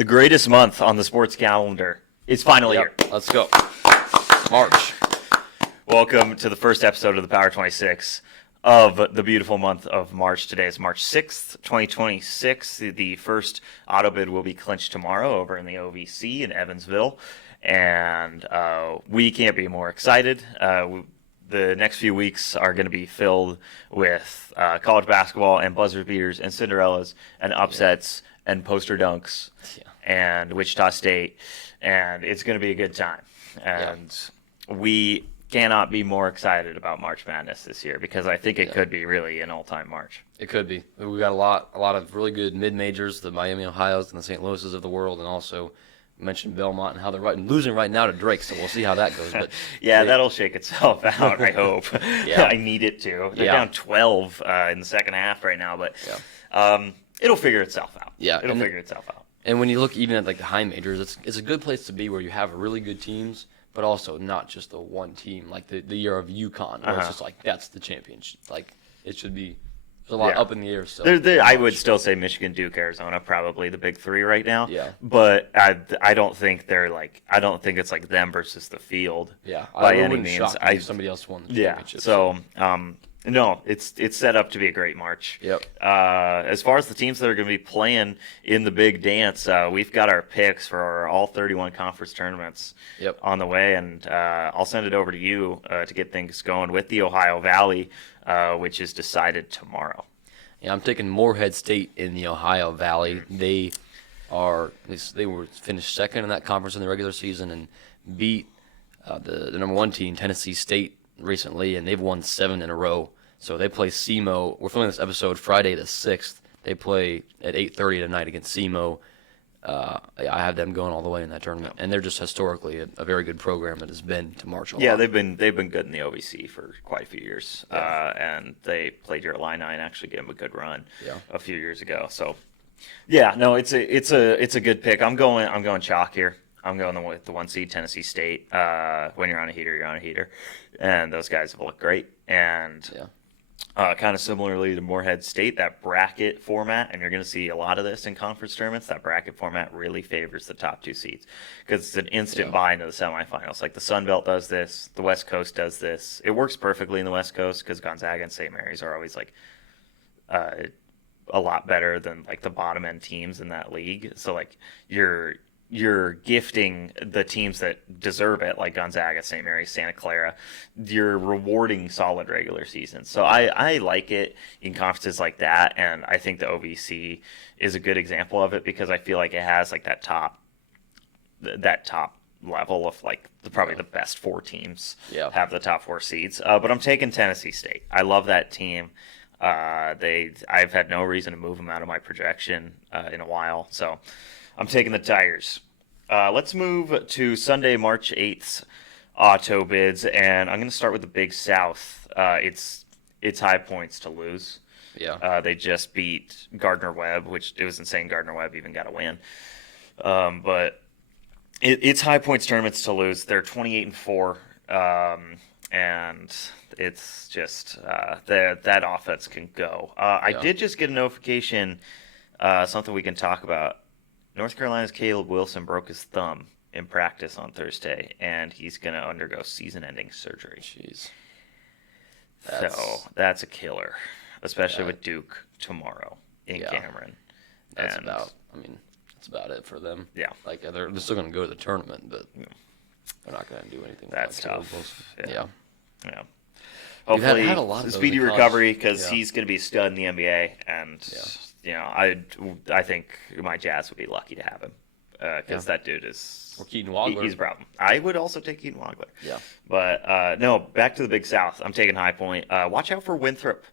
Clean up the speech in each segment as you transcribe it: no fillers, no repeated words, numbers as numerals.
The greatest month on the sports calendar is finally here. Let's go. March. Welcome to the first episode of the Power 26 of the beautiful month of March. Today is March 6th, 2026. The first auto bid will be clinched tomorrow over in the OVC in Evansville. And we can't be more excited. The next few weeks are going to be filled with college basketball and buzzer beaters and Cinderellas and upsets and poster dunks and Wichita State. And it's going to be a good time. And we cannot be more excited about March Madness this year because I think it could be really an all-time March. It could be. We got a lot of really good mid-majors, the Miami Ohio's and the St. Louis's of the world, and also mentioned Belmont and how they're losing right now to Drake, so we'll see how that goes. But that'll shake itself out, I hope. I need it to. They're down 12 in the second half right now, but it'll figure itself out. It'll figure itself out. And when you look even at the high majors, it's a good place to be where you have really good teams, but also not just the one team, like the year of UConn, where it's just that's the championship. It should be there's a lot up in the air. So I would still say Michigan, Duke, Arizona, probably the big three right now. Yeah. But I don't think I don't think it's like them versus the field. Yeah. By any means. If somebody else won the championship. So no, it's set up to be a great March. Yep. As far as the teams that are going to be playing in the big dance, we've got our picks for all 31 conference tournaments on the way, and I'll send it over to you to get things going with the Ohio Valley, which is decided tomorrow. Yeah, I'm taking Morehead State in the Ohio Valley. They were finished second in that conference in the regular season and beat the number one team, Tennessee State, recently, and they've won 7 in a row. So they play SEMO. We're filming this episode Friday the 6th. They play at 8:30 tonight against SEMO. I have them going all the way in that tournament, and they're just historically a very good program that has been to March a lot. Yeah, they've been good in the OVC for quite a few years, and they played your Illini and actually gave them a good run a few years ago. So, it's a good pick. I'm going chalk here. I'm going with the 1 seed, Tennessee State. When you're on a heater, you're on a heater. And those guys have looked great. And kind of similarly to Morehead State, that bracket format, and you're going to see a lot of this in conference tournaments, that bracket format really favors the top 2 seeds because it's an instant buy into the semifinals. Like the Sun Belt does this, the West Coast does this. It works perfectly in the West Coast because Gonzaga and St. Mary's are always a lot better than the bottom end teams in that league. So you're gifting the teams that deserve it, like Gonzaga, St. Mary's, Santa Clara. You're rewarding solid regular seasons. So I like it in conferences like that, and I think the OVC is a good example of it because I feel like it has that top level of probably the best 4 teams have the top 4 seeds. But I'm taking Tennessee State. I love that team. I've had no reason to move them out of my projection in a while, so I'm taking the Tigers. Let's move to Sunday, March 8th auto bids, and I'm going to start with the Big South. It's High Points to lose. Yeah. They just beat Gardner-Webb, which it was insane Gardner-Webb even got a win. But it's High Points tournaments to lose. They're 28-4, and it's just that offense can go. I did just get a notification, something we can talk about. North Carolina's Caleb Wilson broke his thumb in practice on Thursday, and he's going to undergo season-ending surgery. Jeez. So that's a killer, especially with Duke tomorrow in Cameron. That's about it for them. Yeah. They're still going to go to the tournament, but they're not going to do anything. That's tough. Yeah. Hopefully, had a lot of speedy recovery because he's going to be a stud in the NBA, and I think my Jazz would be lucky to have him because that dude is. Or Keaton Wagler. He's a problem. I would also take Keaton Wagler. Yeah. But no, back to the Big South. I'm taking High Point. Watch out for Winthrop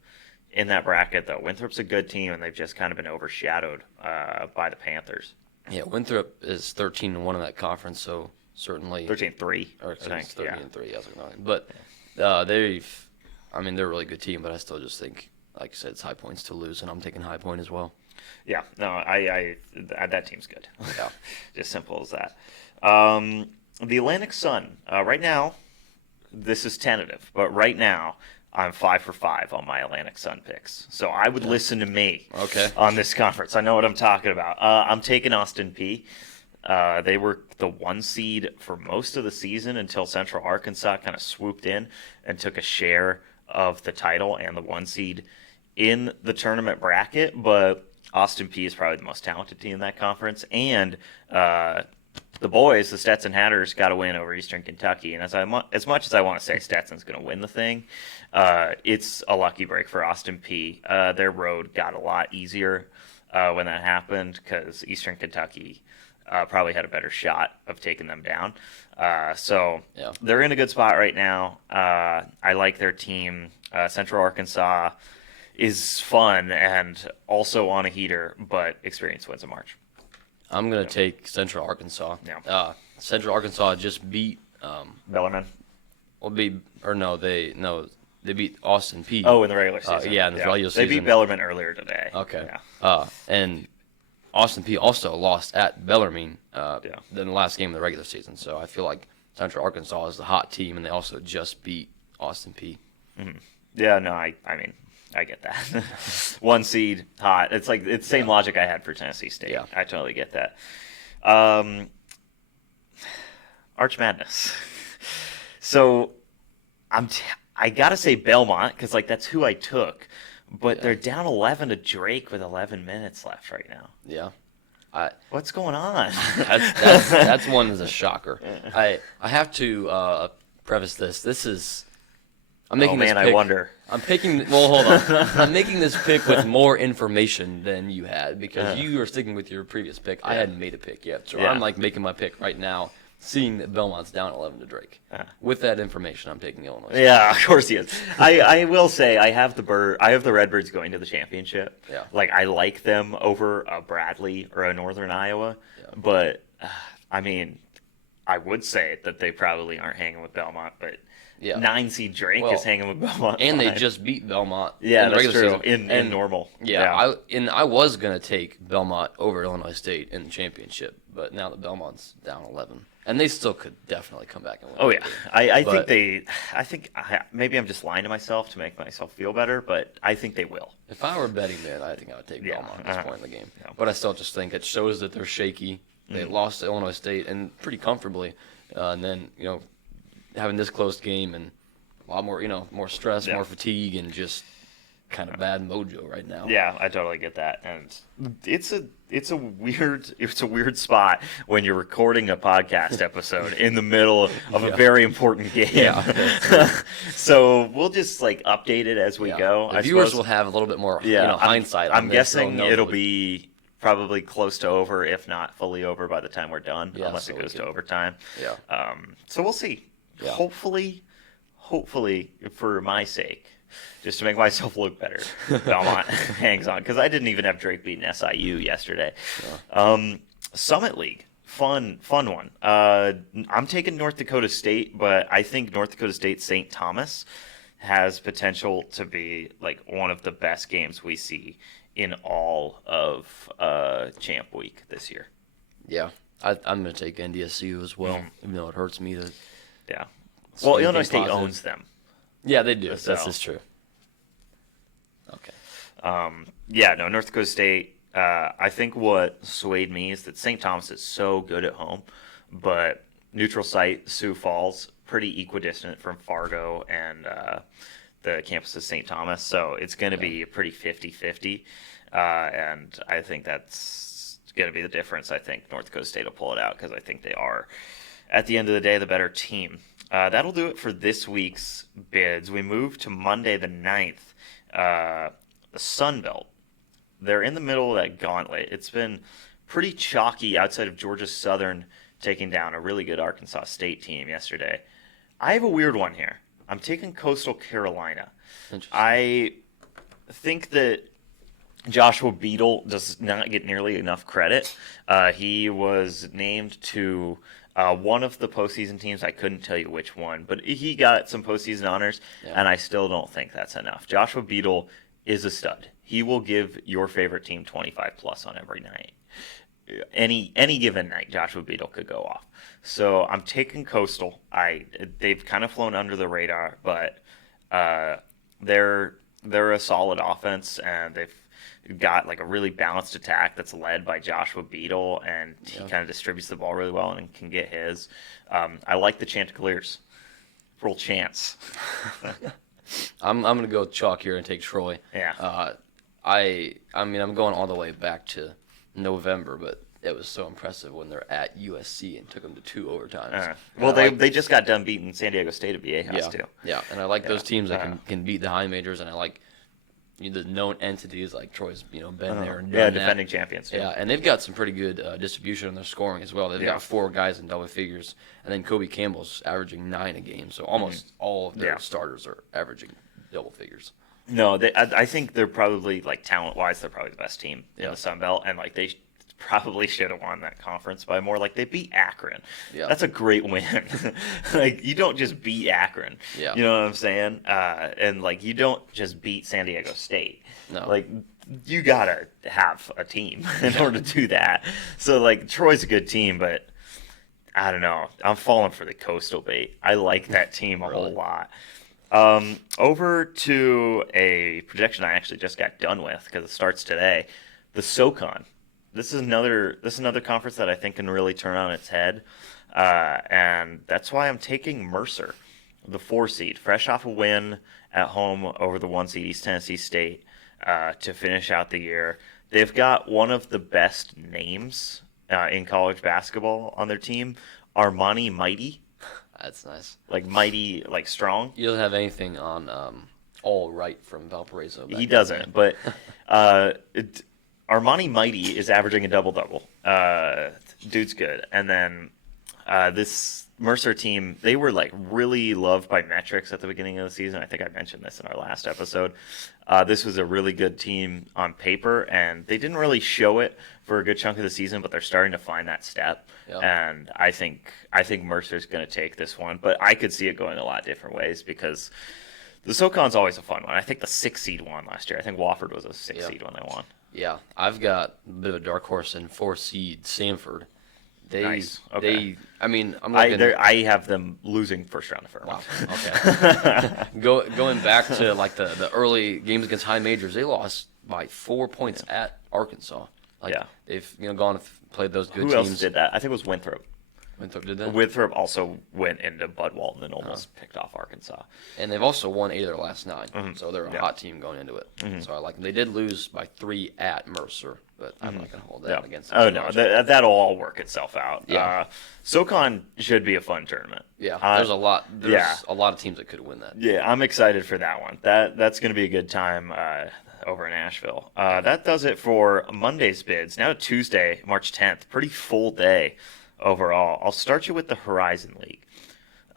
in that bracket, though. Winthrop's a good team, and they've just kind of been overshadowed by the Panthers. Yeah, Winthrop is 13-1 in that conference, so certainly 13-3. Or 13-3. But they're a really good team, but I still just think, like I said, it's High Points to lose, and I'm taking High Point as well. Yeah, no, that team's good. Yeah, just simple as that. The Atlantic Sun, right now, this is tentative, but right now, I'm 5 for 5 on my Atlantic Sun picks. So I would listen to me on this conference. I know what I'm talking about. I'm taking Austin Peay. They were the 1 seed for most of the season until Central Arkansas kind of swooped in and took a share of the title and the 1 seed in the tournament bracket. But Austin Peay is probably the most talented team in that conference. And the boys, the Stetson Hatters, got a win over Eastern Kentucky. And as much as I want to say Stetson's going to win the thing, it's a lucky break for Austin Peay. Their road got a lot easier when that happened because Eastern Kentucky probably had a better shot of taking them down. So they're in a good spot right now. I like their team. Central Arkansas is fun and also on a heater, but experience wins in March. I'm going to take Central Arkansas. Yeah. Central Arkansas just beat Bellarmine. They beat Austin Peay. Oh, in the regular season. In the regular season. They beat Bellarmine earlier today. Okay. Yeah. And Austin Peay also lost at Bellarmine in the last game of the regular season. So I feel like Central Arkansas is the hot team, and they also just beat Austin Peay. Mm-hmm. Yeah, no, I mean, I get that. 1 seed, hot. It's like it's the same logic I had for Tennessee State. Yeah. I totally get that. Arch Madness. So I gotta say Belmont because like that's who I took, but they're down 11 to Drake with 11 minutes left right now. Yeah. What's going on? That's one that's a shocker. I have to preface this. This is I'm making this pick. I wonder. I'm picking. Well, hold on. I'm making this pick with more information than you had because you were sticking with your previous pick. I hadn't made a pick yet, so I'm like making my pick right now, seeing that Belmont's down 11 to Drake. With that information, I'm taking Illinois. Yeah, of course he is. I will say I have the Redbirds going to the championship. Yeah. Like I like them over a Bradley or a Northern Iowa, but I mean, I would say that they probably aren't hanging with Belmont, but. Yeah. 9 seed Drake is hanging with Belmont. And they just beat Belmont. Yeah, in the that's regular true. Season. In normal. Yeah. I was going to take Belmont over Illinois State in the championship, but now that Belmont's down 11. And they still could definitely come back and win. Oh, yeah. I think maybe I'm just lying to myself to make myself feel better, but I think they will. If I were a betting man, I think I would take Belmont at this point in the game. Yeah. But I still just think it shows that they're shaky. They lost to Illinois State and pretty comfortably. And then, having this close game and a lot more, more stress, more fatigue, and just kind of bad mojo right now. Yeah, I totally get that, and it's a weird spot when you're recording a podcast episode in the middle of a very important game. Yeah. So we'll just update it as we go. The viewers will have a little bit more, hindsight. I'm guessing it'll be probably close to over, if not fully over, by the time we're done, unless it goes to overtime. Yeah. So we'll see. Yeah. Hopefully, for my sake, just to make myself look better, Belmont hangs on. Because I didn't even have Drake beating SIU yesterday. Yeah. Summit League, fun one. I'm taking North Dakota State, but I think North Dakota State St. Thomas has potential to be one of the best games we see in all of Champ Week this year. Yeah, I'm going to take NDSU as well, even though it hurts me to. Yeah. Well, Illinois State owns them. Yeah, they do. So. That's just true. Okay. North Dakota State, I think what swayed me is that St. Thomas is so good at home, but neutral site, Sioux Falls, pretty equidistant from Fargo and the campus of St. Thomas, so it's going to be pretty 50-50, and I think that's going to be the difference. I think North Dakota State will pull it out because I think they are, at the end of the day, the better team. That'll do it for this week's bids. We move to Monday the 9th. The Sun Belt. They're in the middle of that gauntlet. It's been pretty chalky outside of Georgia Southern taking down a really good Arkansas State team yesterday. I have a weird one here. I'm taking Coastal Carolina. I think that Joshua Beadle does not get nearly enough credit. He was named to one of the postseason teams. I couldn't tell you which one, but he got some postseason honors, and I still don't think that's enough. Joshua Beadle is a stud. He will give your favorite team 25 plus on every night. Any given night, Joshua Beadle could go off. So I'm taking Coastal. They've kind of flown under the radar, but they're a solid offense, and they've got like a really balanced attack that's led by Joshua Beadle, and he kind of distributes the ball really well and can get his. I like the Chanticleers. Roll Chance. I'm gonna go chalk here and take Troy. Yeah. I mean I'm going all the way back to November, but it was so impressive when they're at USC and took them to 2 overtimes. Well, they just got done beating San Diego State at BA House too. Yeah, and I like those teams that can beat the high majors, and I like the known entities like Troy's, been there and done that. Defending champions. Yeah, and they've got some pretty good distribution in their scoring as well. They've got 4 guys in double figures, and then Kobe Campbell's averaging 9 a game, so almost all of their starters are averaging double figures. No, I think they're probably, like, talent-wise, they're probably the best team in the Sun Belt, and like they probably should have won that conference by more. Like, they beat Akron. Yeah. That's a great win. Like, you don't just beat Akron. Yeah. You know what I'm saying? And like, you don't just beat San Diego State. No. Like, you gotta have a team in order to do that. So like, Troy's a good team, but I don't know. I'm falling for the Coastal bait. I like that team a whole lot. Over to a projection I actually just got done with because it starts today. The SoCon. This is another conference that I think can really turn on its head, and that's why I'm taking Mercer, the 4 seed, fresh off a win at home over the 1 seed East Tennessee State, to finish out the year. They've got one of the best names in college basketball on their team, Armani Mighty. That's nice. Like mighty, like strong. He doesn't have anything on All Right from Valparaiso. He doesn't, but Armani Mighty is averaging a double-double. Dude's good. And then this Mercer team, they were like really loved by metrics at the beginning of the season. I think I mentioned this in our last episode. This was a really good team on paper, and they didn't really show it for a good chunk of the season, but they're starting to find that step. Yep. And I think Mercer's going to take this one, but I could see it going a lot of different ways because the SoCon's always a fun one. I think the 6 seed won last year. I think Wofford was a 6 seed when they won. Yeah, I've got a bit of a dark horse in 4 seed Samford. Nice. Okay. I'm looking. I have them losing first round of Fairmont. Wow. Okay. Going back to like the early games against high majors, they lost by 4 points at Arkansas. Like, they've gone and played those good teams. Who else did that? I think it was Winthrop. Winthrop did that? Winthrop also went into Bud Walton and almost picked off Arkansas. And they've also won 8 of their last 9, so they're a hot team going into it. So I like them. They did lose by 3 at Mercer, but I'm not going to hold that against them. Oh, no, that'll all work itself out. Yeah. SoCon should be a fun tournament. Yeah, there's a lot of teams that could win that. Yeah, I'm excited for that one. That's going to be a good time over in Asheville. That does it for Monday's bids. Now to Tuesday, March 10th. Pretty full day overall. I'll start you with the Horizon League.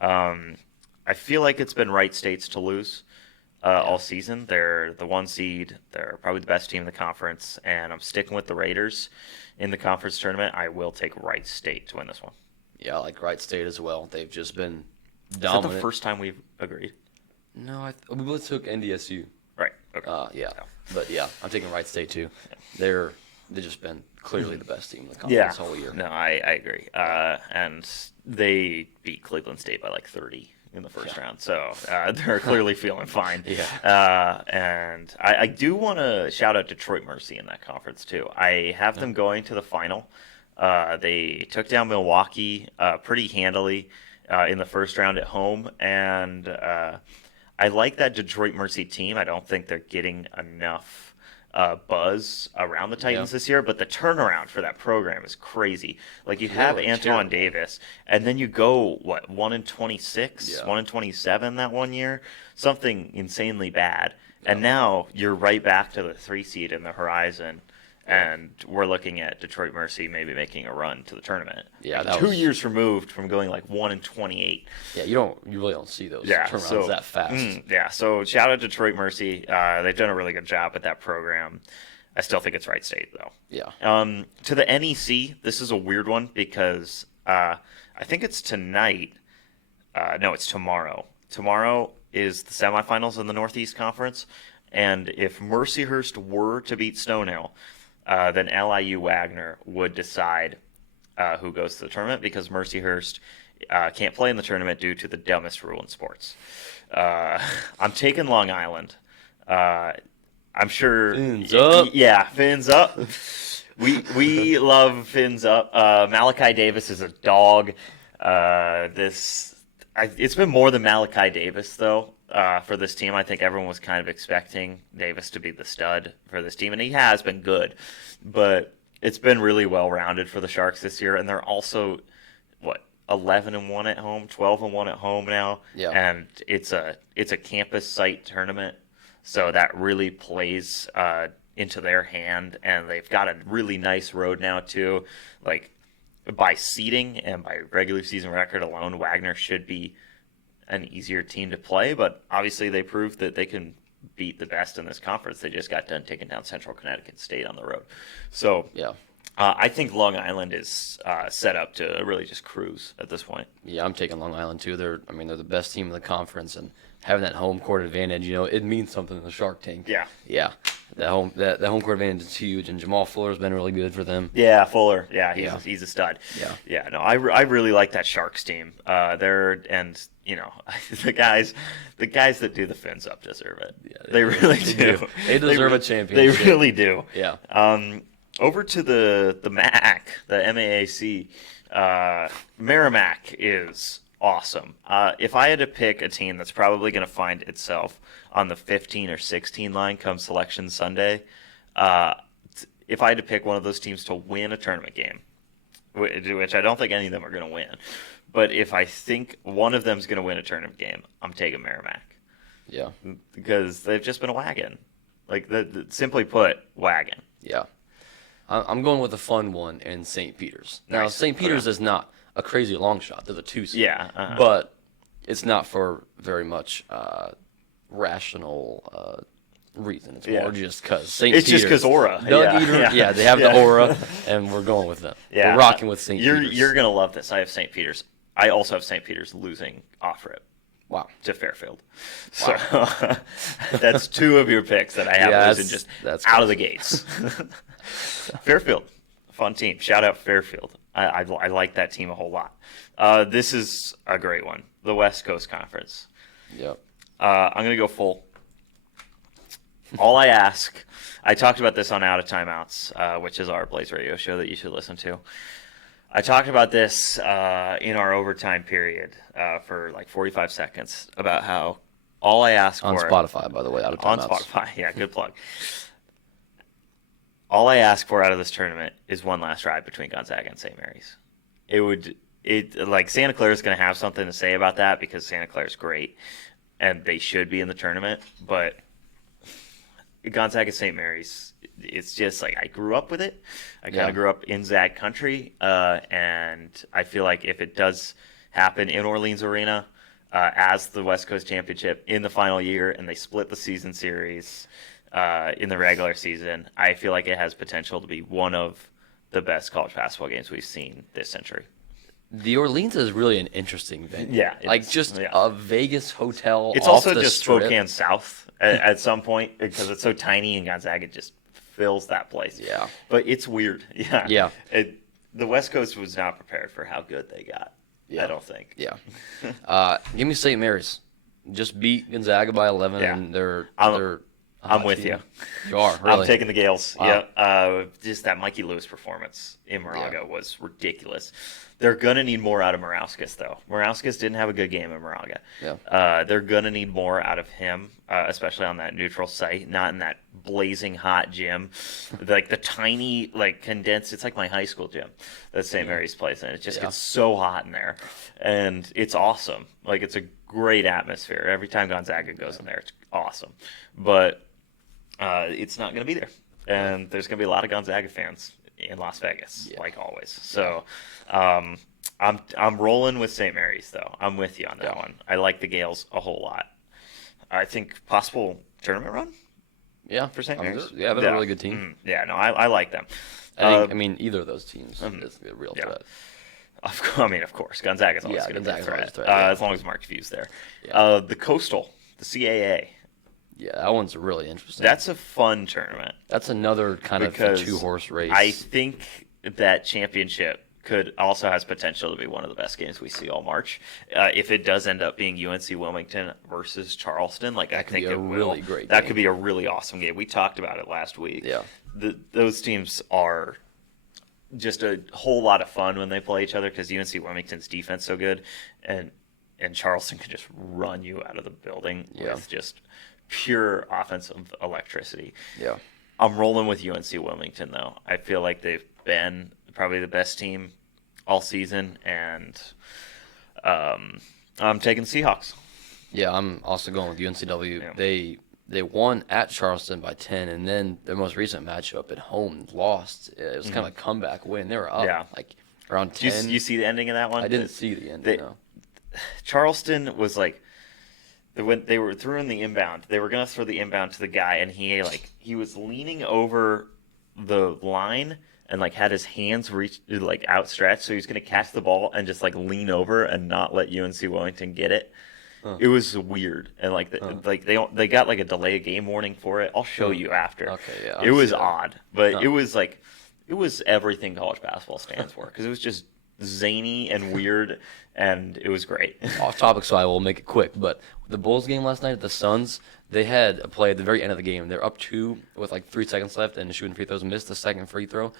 I feel like it's been right states to lose all season. They're the 1 seed. They're probably the best team in the conference, and I'm sticking with the Raiders in the conference tournament. I will take Wright State to win this one. Yeah, I like Wright State as well. They've just been Is dominant. that the first time we've agreed? No, we both took NDSU. Right. Okay. Yeah. But yeah, I'm taking Wright State too. They've just been clearly the best team in the conference whole year. No, I agree. And they beat Cleveland State by like 30 in the first round, so they're clearly feeling fine. And I do want to shout out Detroit Mercy in that conference too. I have them going to the final. They took down Milwaukee pretty handily in the first round at home, and I like that Detroit Mercy team. I don't think they're getting enough buzz around the Titans this year, but the turnaround for that program is crazy. Like, you have Antoine Davis, and then you go 1-26, 1-27 that one year, something insanely bad, and now you're right back to the 3 seed in the Horizon. And we're looking at Detroit Mercy maybe making a run to the tournament. Yeah, like 2 years removed from going like 1-28. Yeah, you really don't see those turnarounds that fast. So shout out to Detroit Mercy. They've done a really good job with that program. I still think it's Wright State though. Yeah. To the NEC, this is a weird one because I think it's tonight. No, it's tomorrow. Tomorrow is the semifinals in the Northeast Conference, and if Mercyhurst were to beat Stonehill, then LIU Wagner would decide who goes to the tournament because Mercyhurst can't play in the tournament due to the dumbest rule in sports. I'm taking Long Island. I'm sure. Fins up. Yeah, fins up. We love fins up. Malachi Davis is a dog. It's been more than Malachi Davis though. For this team, I think everyone was kind of expecting Davis to be the stud for this team, and he has been good. But it's been really well rounded for the Sharks this year, and they're also 11-1 at home, 12-1 at home now. Yeah. And it's a campus site tournament, so that really plays into their hand, and they've got a really nice road now too. Like by seeding and by regular season record alone, Wagner should be an easier team to play, but obviously they proved that they can beat the best in this conference. They just got done taking down Central Connecticut State on the road. So Yeah. I think Long Island is set up to really just cruise at this point. Yeah, I'm taking Long Island too. They're the best team in the conference, and having that home court advantage, it means something in the Shark Tank. Yeah. Yeah. That home court advantage is huge, and Jamal Fuller's been really good for them. Yeah, Fuller. Yeah, Yeah. he's a stud. Yeah. Yeah. No, I really like that Sharks team. The guys that do the fins up deserve it. Yeah, they really do. They deserve a championship. They really do. Yeah. Over to the MAC, the MAAC. Merrimack is awesome. If I had to pick a team that's probably going to find itself on the 15 or 16 line come Selection Sunday, if I had to pick one of those teams to win a tournament game, which I don't think any of them are going to win, but if I think one of them is going to win a tournament game, I'm taking Merrimack Yeah. because they've just been a wagon. Like, simply put, wagon. Yeah. I'm going with a fun one in St. Peter's. Now, Nice. St. Peter's Okay. is not a crazy long shot. They're the 2 seed. Yeah, But it's not for very much rational reason. It's Yeah. more just because St. It's Peter's. just 'cause aura. Doug Yeah, Eater, yeah. they have Yeah. the aura, and we're going with them. Yeah, We're rocking with St. Peter's. You're gonna love this. I have St. Peter's. I also have St. Peter's losing off rip Wow. to Fairfield. So that's 2 of your picks that I have Yeah, losing just that's out of the gates. Fairfield, fun team. Shout out Fairfield. I like that team a whole lot. This is a great one. The West Coast Conference. Yep. I'm gonna go full. All I ask, I talked about this on Out of Timeouts, which is our Blaze Radio show that you should listen to. I talked about this in our overtime period for like 45 seconds about how all I ask On for Spotify, by the way, out of on timeouts. Spotify, yeah, good plug. All I ask for out of this tournament is one last ride between Gonzaga and St. Mary's. Like Santa Clara is going to have something to say about that because Santa Clara is great and they should be in the tournament, but Gonzaga St. Mary's, it's just like I grew up with it. I kind of Yeah. grew up in Zag country, and I feel like if it does happen in Orleans Arena as the West Coast Championship in the final year and they split the season series in the regular season, I feel like it has potential to be one of the best college basketball games we've seen this century. The Orleans is really an interesting venue. Yeah, Like it's- just yeah. a Vegas hotel. It's off also the just strip. Spokane South at some point because it's so tiny and Gonzaga just fills that place. Yeah. But it's weird. Yeah. Yeah. The West Coast was not prepared for how good they got. Yeah. I don't think. Yeah. Give me St. Mary's. Just beat Gonzaga by 11, Yeah. and they're I'm a I'm hot with team. you. You are, really. I'm taking the Gales. Wow. Yeah. Just that Mikey Lewis performance in Moraga was ridiculous. They're going to need more out of Morauskas, though. Morauskas didn't have a good game in Moraga. Yeah. They're going to need more out of him, especially on that neutral site, not in that blazing hot gym. Like the tiny, like condensed, it's like my high school gym that St. Mary's plays in. It just gets so hot in there. And it's awesome. Like it's a great atmosphere. Every time Gonzaga goes in there, it's awesome. But it's not going to be there. And there's going to be a lot of Gonzaga fans in Las Vegas, like always. So I'm rolling with St. Mary's, though. I'm with you on that one. I like the Gales a whole lot. I think possible tournament run Yeah. for St. I mean, Mary's. they're a really good team. Yeah, no, I like them. I mean, either of those teams is a real yeah. threat. Of course, Gonzaga's always going to be a Gonzaga's threat, always a threat, yeah. as long as Mark Few's there. Yeah. The Coastal, the CAA. Yeah, that one's really interesting. That's a fun tournament. That's another kind of Because 2-horse race. I think that championship could also has potential to be one of the best games we see all March. If it does end up being UNC Wilmington versus Charleston, like I think be a it will. really great That game. could be a really awesome game. We talked about it last week. Yeah. Those teams are just a whole lot of fun when they play each other because UNC Wilmington's defense so good, and Charleston can just run you out of the building with just pure offensive electricity. Yeah. I'm rolling with UNC Wilmington though. I feel like they've been probably the best team all season, and I'm taking Seahawks. Yeah, I'm also going with UNCW. Yeah. They won at Charleston by 10, and then their most recent matchup at home lost. It was kind of a comeback win. They were up like around 10. Did you see the ending of that one? I didn't see the ending. No. Charleston was like, when they were throwing the inbound, they were gonna throw the inbound to the guy, and he was leaning over the line and like had his hands outstretched, so he was gonna catch the ball and just like lean over and not let UNC Wellington get it. It was weird, and they got like a delay of game warning for it. I'll show you after. Okay, yeah. It was odd, but it was everything college basketball stands for because it was just zany and weird, and it was great. Off topic, so I will make it quick. But the Bulls game last night at the Suns, they had a play at the very end of the game. They're up 2 with like 3 seconds left, and shooting free throws, missed the second free throw.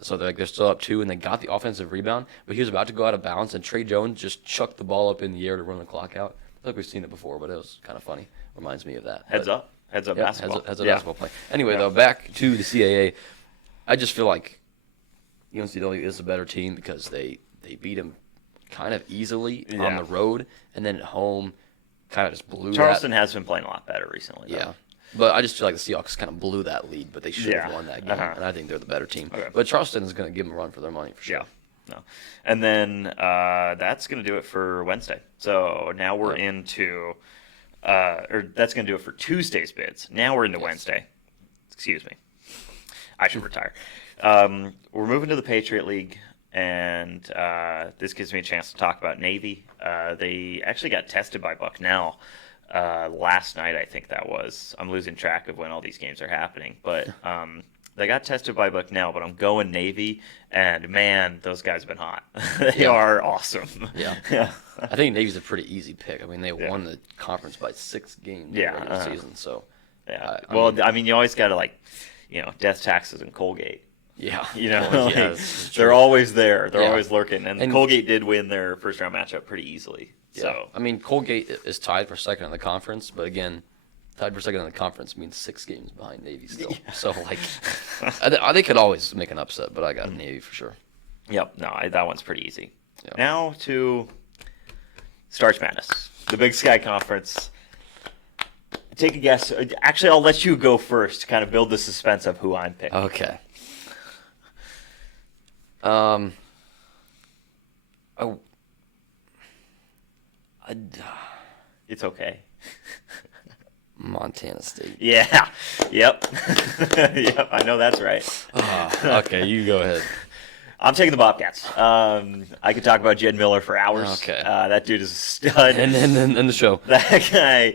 So they're still up 2, and they got the offensive rebound, but he was about to go out of bounds, and Trey Jones just chucked the ball up in the air to run the clock out. I feel like we've seen it before, but it was kind of funny. Reminds me of that. Heads up basketball. Heads up basketball play. Anyway, though, back to the CAA. I just feel like UNCW is a better team because they beat them kind of easily on the road, and then at home kind of just blew Charleston has been playing a lot better recently, though. Yeah. But I just feel like the Seahawks kind of blew that lead, but they should have won that game, and I think they're the better team. Okay. But Charleston is going to give them a run for their money for sure. Yeah. No. And then that's going to do it for Wednesday. So now we're into or that's going to do it for Tuesday's bids. Now we're into Wednesday. Excuse me. I should retire. We're moving to the Patriot League, and this gives me a chance to talk about Navy. They actually got tested by Bucknell last night, I think that was. I'm losing track of when all these games are happening. But they got tested by Bucknell, but I'm going Navy, and man, those guys have been hot. They are awesome. Yeah. I think Navy's a pretty easy pick. I mean, they won the conference by 6 games in the regular season. So, I mean, you always got to, death taxes and Colgate. Yeah. They're always there. They're always lurking. And Colgate did win their first round matchup pretty easily. Yeah. So I mean, Colgate is tied for second in the conference, but again, tied for second in the conference means 6 games behind Navy still. Yeah. So, they could always make an upset, but I got Navy for sure. Yep. No, that one's pretty easy. Yep. Now to Starch Madness, the Big Sky Conference. Take a guess. Actually, I'll let you go first to kind of build the suspense of who I'm picking. Okay. It's okay. Montana State. Yeah. Yep. Yep. I know that's right. Okay, you go ahead. I'm taking the Bobcats. I could talk about Jed Miller for hours. Okay. That dude is a stud. And the show. That guy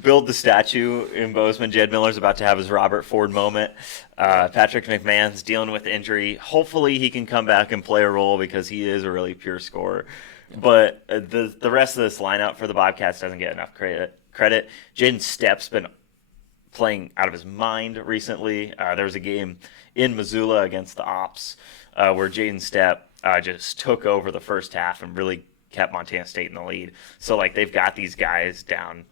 built the statue in Bozeman. Jed Miller's about to have his Robert Ford moment. Patrick McMahon's dealing with injury. Hopefully he can come back and play a role because he is a really pure scorer. But the rest of this lineup for the Bobcats doesn't get enough credit. Jaden Stepp's been playing out of his mind recently. There was a game in Missoula against the Ops where Jaden Stepp just took over the first half and really kept Montana State in the lead. So they've got these guys down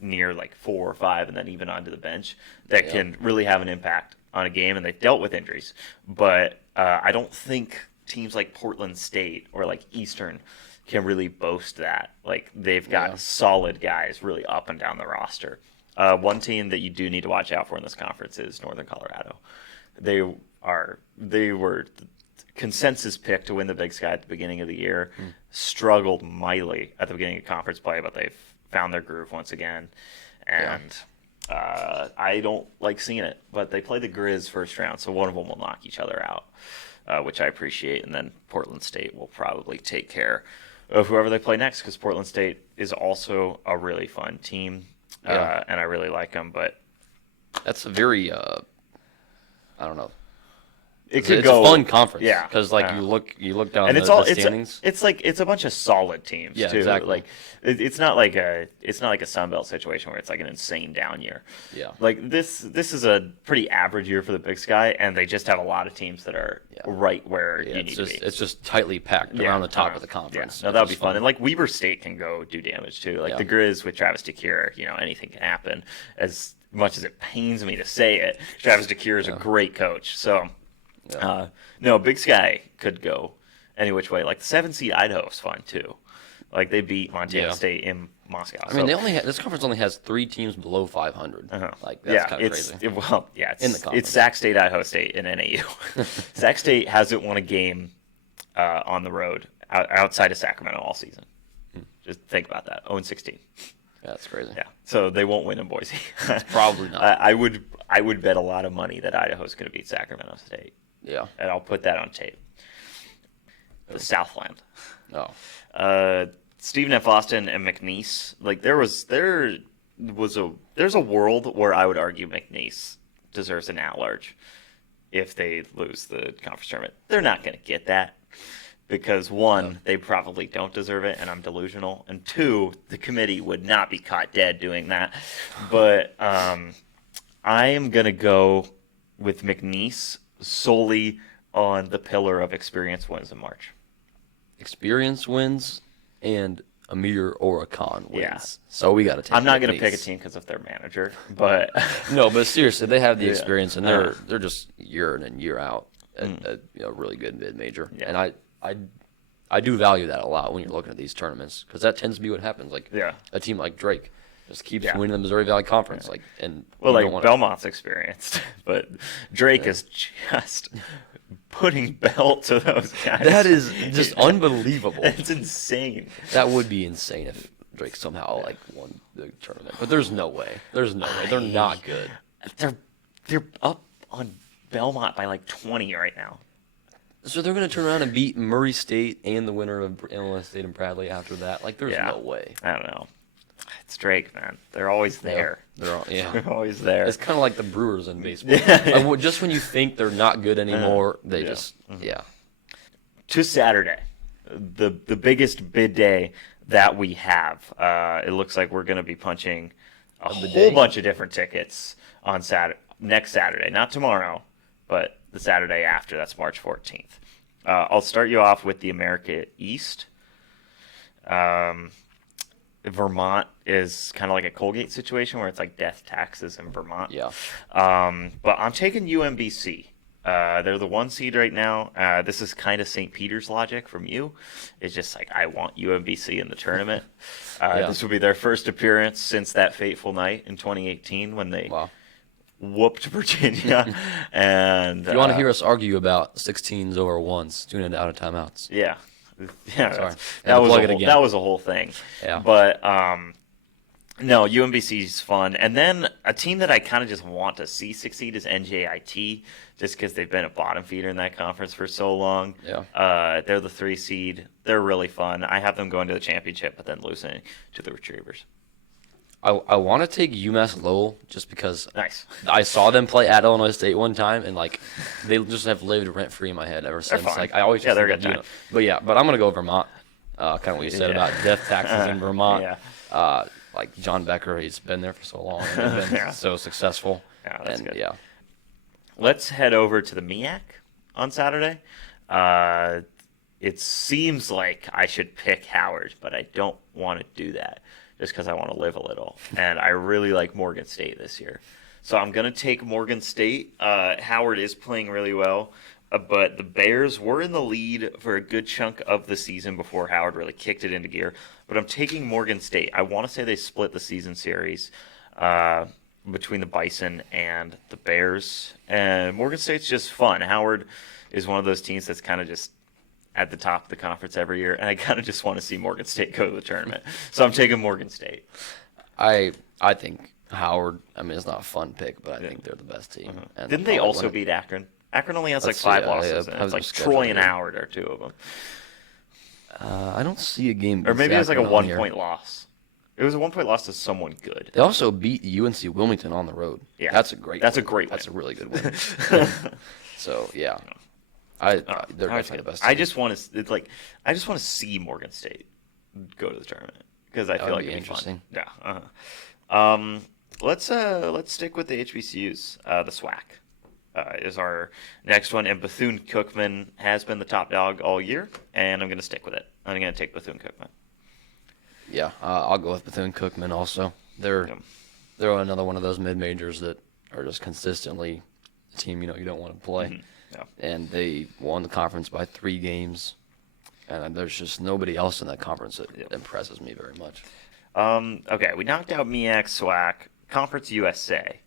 near 4 or 5 and then even onto the bench that can really have an impact on a game, and they've dealt with injuries. But I don't think teams like Portland State or Eastern can really boast that. They've got solid guys really up and down the roster. One team that you do need to watch out for in this conference is Northern Colorado. They were the consensus pick to win the Big Sky at the beginning of the year. Struggled mightily at the beginning of conference play, but they've found their groove once again. And I don't like seeing it, but they play the Grizz first round, so one of them will knock each other out, which I appreciate. And then Portland State will probably take care of whoever they play next, because Portland State is also a really fun team, and I really like them. But that's a very, I don't know, it could It's go a fun conference. Yeah, because you look down and the, it's all the standings. it's like it's a bunch of solid teams Yeah, too. exactly. Like it's not like a Sun Belt situation where it's like an insane down year. Yeah. Like this is a pretty average year for the Big Sky, and they just have a lot of teams that are right where Yeah, you it's need just to be. it's just tightly packed around the top of the conference. Yeah. No, that would be fun. And like Weber State can go do damage too. Like Yeah. the Grizz with Travis DeCure, anything can happen. As much as it pains me to say it, Travis DeCure is a great coach. So, no, Big Sky could go any which way. Like the 7 seed Idaho is fun too. Like they beat Montana State in Moscow. I mean, this conference only has 3 teams below 500. Like that's kind of crazy. It's In the conference. it's Sac State, Idaho State, and NAU. Sac State hasn't won a game on the road outside of Sacramento all season. Just think about that. 0-16. That's crazy. Yeah, so they won't win in Boise. Probably not. I would bet a lot of money that Idaho's going to beat Sacramento State. Yeah. And I'll put that on tape. The Southland. Oh. Stephen F. Austin and McNeese. Like there's a world where I would argue McNeese deserves an at-large if they lose the conference tournament. They're not going to get that. Because one, they probably don't deserve it, and I'm delusional. And two, the committee would not be caught dead doing that. But I am going to go with McNeese solely on the pillar of experience wins in March. Experience wins and Amir or a Khan wins. Yeah. So we got to take I'm not going to McNeese. pick a team because of their manager, but No, but seriously, they have the experience, and they're just year in and year out a really good mid-major. Yeah. And I do value that a lot when you're looking at these tournaments, because that tends to be what happens. Like a team like Drake just keeps winning the Missouri Valley Conference. Like, and well, you like don't wanna- Belmont's experienced, but Drake is just putting belt to those guys. that is just unbelievable. It's insane. That would be insane if Drake somehow won the tournament. But there's no way. There's no way. They're not good. They're up on Belmont by like 20 right now. So they're going to turn around and beat Murray State and the winner of Illinois State and Bradley after that. Like, there's no way. I don't know. It's Drake, man. They're always there. They're always there. It's kind of like the Brewers in baseball. Like, just when you think they're not good anymore, they just. To Saturday, the biggest bid day that we have. It looks like we're going to be punching a whole bunch of different tickets on next Saturday. Not tomorrow, but the Saturday after. That's March 14th. I'll start you off with the America East. Vermont is kind of like a Colgate situation where it's like death taxes in Vermont. Yeah. But I'm taking UMBC. They're the 1 seed right now. This is kind of St. Peter's logic from you. It's just like, I want UMBC in the tournament. This will be their first appearance since that fateful night in 2018 when they whooped Virginia. And if you want to hear us argue about 16s over 1s, tune in to Out of Timeouts. Yeah. Sorry. That was a whole thing. Yeah. But no, UMBC's fun. And then a team that I kind of just want to see succeed is NJIT, just because they've been a bottom feeder in that conference for so long. Yeah. They're the 3 seed. They're really fun. I have them going to the championship, but then losing to the Retrievers. I want to take UMass Lowell just because Nice. I saw them play at Illinois State one time, and they just have lived rent free in my head ever since. fine. I always just they're think good of but I'm gonna go Vermont. Kind of what you said about death taxes in Vermont. Like John Becker, he's been there for so long and been so successful. Yeah, that's good. Yeah. Let's head over to the MEAC on Saturday. It seems like I should pick Howard, but I don't want to do that just because I want to live a little. And I really like Morgan State this year. So I'm going to take Morgan State. Howard is playing really well, but the Bears were in the lead for a good chunk of the season before Howard really kicked it into gear. But I'm taking Morgan State. I want to say they split the season series between the Bison and the Bears. And Morgan State's just fun. Howard is one of those teams that's kind of just at the top of the conference every year, and I kind of just want to see Morgan State go to the tournament. So I'm taking Morgan State. I think Howard, it's not a fun pick, but I think they're the best team. And Didn't they also beat Akron? Akron only has 5 losses, and it's like Troy and Howard are 2 of them. I don't see a game. Or maybe it was like a 1-point loss. It was a 1-point loss to someone good. They also beat UNC Wilmington on the road. Yeah, That's a great. That's win. a great. That's win. a really good win. So yeah, they're definitely the best. I Team. just want to. It's like I just want to see Morgan State go to the tournament because I feel like be it'd be interesting. fun. Yeah. Let's stick with the HBCUs. The SWAC is our next one, and Bethune-Cookman has been the top dog all year, and I'm going to stick with it. I'm going to take Bethune-Cookman. Yeah, I'll go with Bethune-Cookman also. They're another one of those mid-majors that are just consistently a team you don't want to play. Mm-hmm. Yeah. And they won the conference by 3 games. And there's just nobody else in that conference that impresses me very much. Okay, we knocked out MEAC, SWAC. Conference USA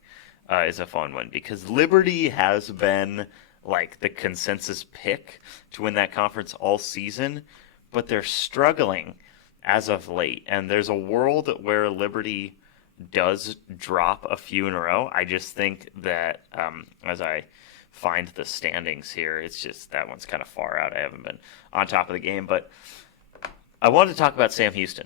is a fun one because Liberty has been like the consensus pick to win that conference all season, but they're struggling as of late. And there's a world where Liberty does drop a few in a row. I just think that as I find the standings here, it's just that one's kind of far out. I haven't been on top of the game, but I wanted to talk about Sam Houston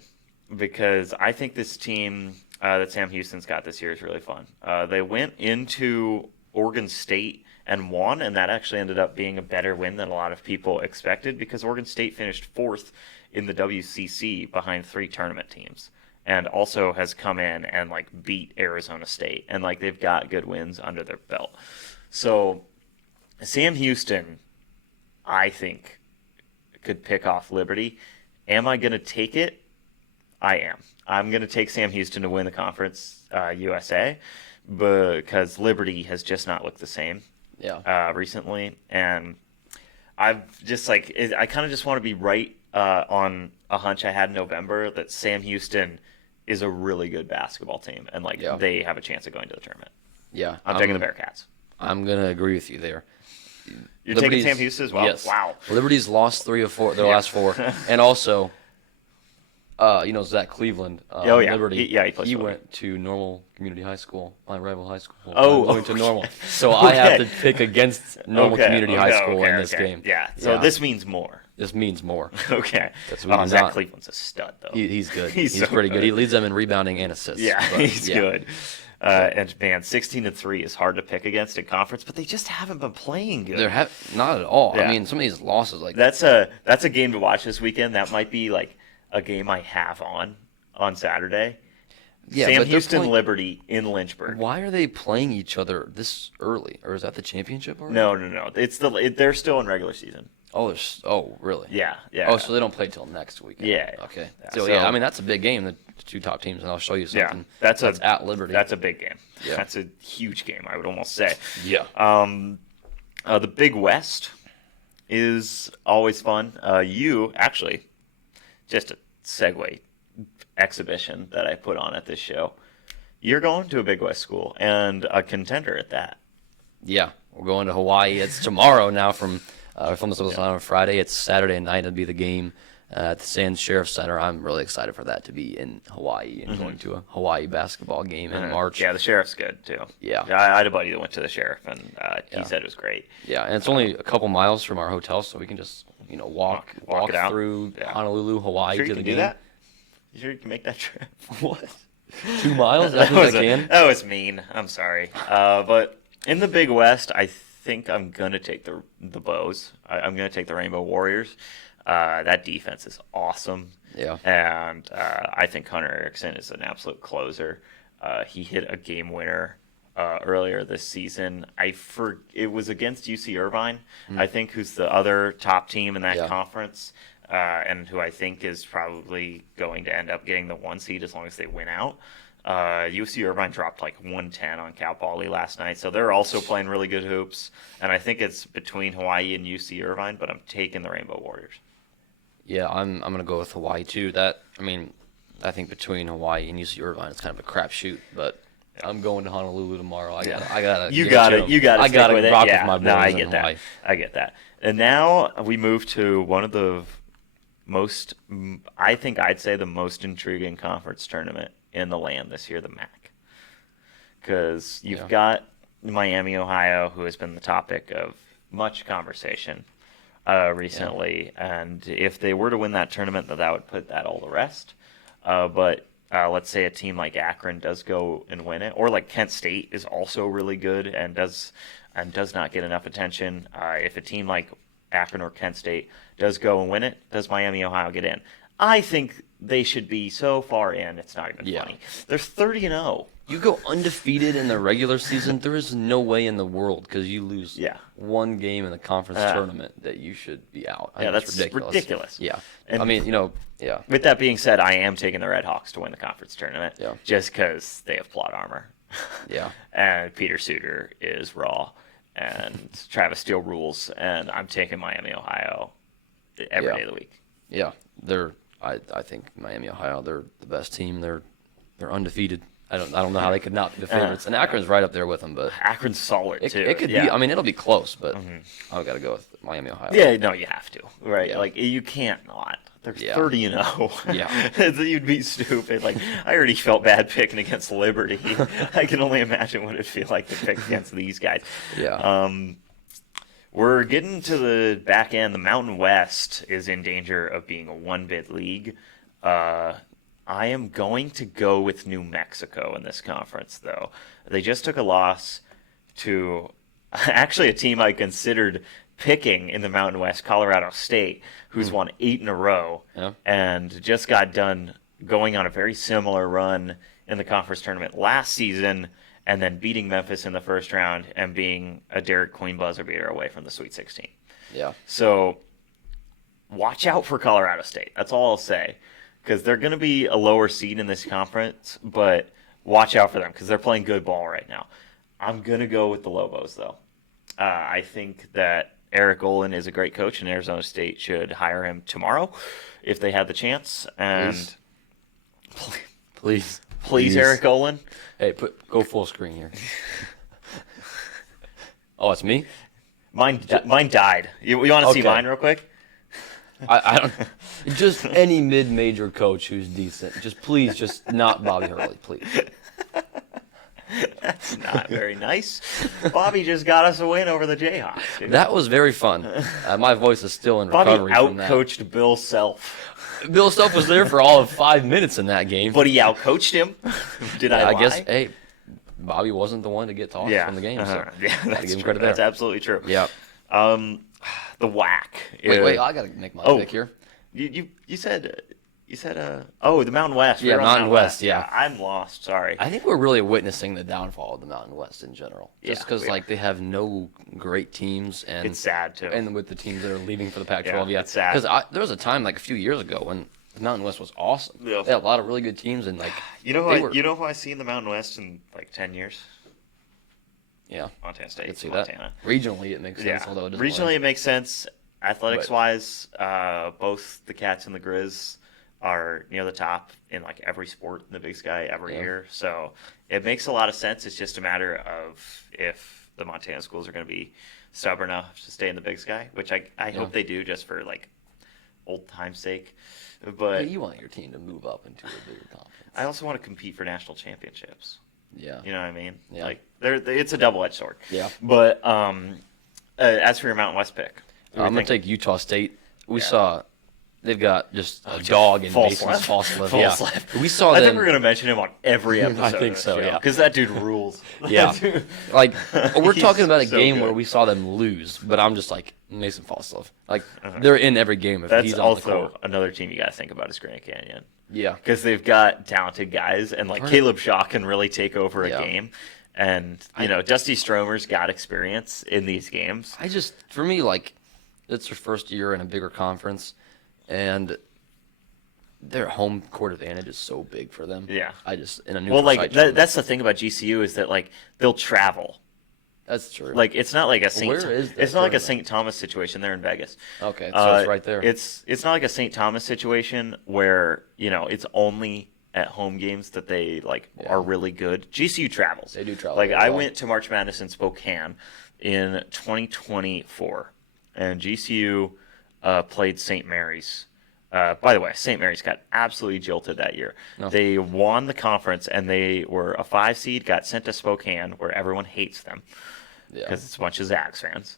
because I think this team that Sam Houston's got this year is really fun. They went into Oregon State and won, and that actually ended up being a better win than a lot of people expected because Oregon State finished 4th in the WCC behind 3 tournament teams, and also has come in and like beat Arizona State, and like they've got good wins under their belt. So Sam Houston, I think, could pick off Liberty. Am I going to take it? I am. I'm going to take Sam Houston to win the Conference USA because Liberty has just not looked the same recently. And I've just I kind of just want to be right on a hunch I had in November that Sam Houston is a really good basketball team and they have a chance of going to the tournament. Yeah. I'm taking the Bearcats. I'm going to agree with you there. You're taking Sam Houston as well? Yes. Wow. Liberty's lost 3 of 4, their last 4. And also, Zach Cleveland, Liberty, he went to Normal Community High School, my rival high school. Going to Normal. So I have to pick against Normal Community High School in this game. Yeah, so this means more. This means more. Okay. Zach Cleveland's a stud, though. He's good. He's so pretty good. He leads them in rebounding and assists. Yeah, he's good. And man, 16-3 is hard to pick against in conference, but they just haven't been playing good. Not at all. Yeah. I mean, some of these losses that's a game to watch this weekend. That might be like a game I have on Saturday. Yeah, Sam Houston Liberty in Lynchburg. Why are they playing each other this early? Or is that the championship already? No. They're still in regular season. Oh, really? Yeah. Oh, so they don't play till next week. Yeah. Okay. So I mean that's a big game. The 2 top teams, and I'll show you something. Yeah, that's at Liberty. That's a big game. Yeah. That's a huge game, I would almost say. Yeah. The Big West is always fun. You actually, just a segue exhibition that I put on at this show. You're going to a Big West school and a contender at that. Yeah, we're going to Hawaii. It's tomorrow now from this on Friday. It's Saturday night. It'll be the game at the Sands Sheriff Center. I'm really excited for that to be in Hawaii and going to a Hawaii basketball game in March. Yeah, the Sheriff's good too. Yeah. I had a buddy that went to the Sheriff, and he said it was great. Yeah, and it's only a couple miles from our hotel, so we can just walk through Honolulu, Hawaii to the game. Do that? You sure you can make that trip? What? 2 miles? That's what I can? That was mean. I'm sorry. But in the Big West, I think I'm going to take the Bows. I'm going to take the Rainbow Warriors. That defense is awesome. Yeah. And I think Hunter Erickson is an absolute closer. He hit a game winner earlier this season. It was against UC Irvine, I think, who's the other top team in that conference, and who I think is probably going to end up getting the 1 seed as long as they win out. UC Irvine dropped like 110 on Cal Poly last night, so they're also playing really good hoops. And I think it's between Hawaii and UC Irvine, but I'm taking the Rainbow Warriors. Yeah, I'm gonna go with Hawaii too. I think between Hawaii and UC Irvine, it's kind of a crapshoot, but I'm going to Honolulu tomorrow. I gotta. You got it. I gotta rock with with my boys. No, I get that. I get that. And now we move to one of the most, I think I'd say the most intriguing conference tournament in the land this year, the MAC. Because you've got Miami, Ohio, who has been the topic of much conversation recently. And if they were to win that tournament, that would put that all to rest. But let's say a team like Akron does go and win it, or like Kent State is also really good and does not get enough attention. If a team like Akron or Kent State does go and win it, does Miami, Ohio get in? I think they should be so far in, it's not even funny. They're 30-0. You go undefeated in the regular season, there is no way in the world, because you lose one game in the conference tournament, that you should be out. I think that's ridiculous. Yeah. And I mean, with that being said, I am taking the Red Hawks to win the conference tournament just because they have plot armor. Yeah. And Peter Suter is raw, and Travis Steele rules, and I'm taking Miami, Ohio every day of the week. Yeah. I think Miami, Ohio, they're the best team. They're undefeated. I don't know how they could not be the favorites. And Akron's right up there with them, but Akron's solid too. It could be. I mean, it'll be close, but I've got to go with Miami, Ohio. Yeah, no, you have to, right? Yeah. Like you can't not. They're 30-0. Yeah, you'd be stupid. Like I already felt bad picking against Liberty. I can only imagine what it'd feel like to pick against these guys. Yeah. We're getting to the back end. The Mountain West is in danger of being a one-bid league. I am going to go with New Mexico in this conference, though. They just took a loss to actually a team I considered picking in the Mountain West, Colorado State, who's won 8 in a row and just got done going on a very similar run in the conference tournament last season, and then beating Memphis in the first round and being a Derek Queen buzzer beater away from the Sweet 16. Yeah. So watch out for Colorado State. That's all I'll say, because they're going to be a lower seed in this conference, but watch out for them because they're playing good ball right now. I'm going to go with the Lobos, though. I think that Eric Olin is a great coach, and Arizona State should hire him tomorrow if they had the chance. And Please, Eric Olin. Hey, go full screen here. Oh, it's me? Mine died. You want to see mine real quick? I don't. Just any mid-major coach who's decent. Please, not Bobby Hurley, please. That's not very nice. Bobby just got us a win over the Jayhawks. Dude. That was very fun. My voice is still in recovery from that. Bobby outcoached Bill Self. Bill Self was there for all of 5 minutes in that game. But he outcoached him. Did I lie? I guess, hey, Bobby wasn't the one to get tossed from the game. So that's give him true. credit That's there. absolutely true. Yeah. The whack. Wait, I got to make my pick here. You said the Mountain West. Yeah, Mountain West, yeah. I'm lost, sorry. I think we're really witnessing the downfall of the Mountain West in general. Just because they have no great teams. And it's sad, too. And with the teams that are leaving for the Pac-12, it's sad. Because there was a time, a few years ago, when the Mountain West was awesome. Yeah. They had a lot of really good teams. And, you know who I see in the Mountain West in, 10 years? Yeah. Montana State. I could see Montana. that. Regionally, it makes sense, although it doesn't. Regionally, it makes sense. Athletics-wise, both the Cats and the Grizz are near the top in every sport in the Big Sky every year. So it makes a lot of sense. It's just a matter of if the Montana schools are going to be stubborn enough to stay in the Big Sky, which I hope they do just for old time's sake. But you want your team to move up into a bigger conference. I also want to compete for national championships. Yeah. You know what I mean? Yeah. It's a double-edged sword. Yeah. But as for your Mountain West pick, I'm going to take Utah State. We saw they've got just a dog in Mason Falslev. Yeah. We saw I them. think we're going to mention him on every episode. I think so, yeah. Because that dude rules. Yeah. We're talking about a so game good. where we saw them lose, but I'm just Mason Falslev. They're in every game if That's he's on the court. also another team you got to think about is Grand Canyon. Yeah. Because they've got talented guys, and Caleb Shaw can really take over a game. And, Dusty Stromer's got experience in these games. For me, it's their first year in a bigger conference, and their home court advantage is so big for them. Yeah. In a neutral site tournament. that's the thing about GCU is that, they'll travel. That's true. It's not like a it's not like a St. Thomas situation. They're in Vegas. Okay, so it's right there. It's not like a St. Thomas situation where it's only at home games that they are really good. GCU travels. They do travel. I went to March Madness in Spokane in 2024, and GCU played St. Mary's. By the way, St. Mary's got absolutely jilted that year. No. They won the conference, and they were a 5 seed, got sent to Spokane, where everyone hates them because it's a bunch of Zags fans.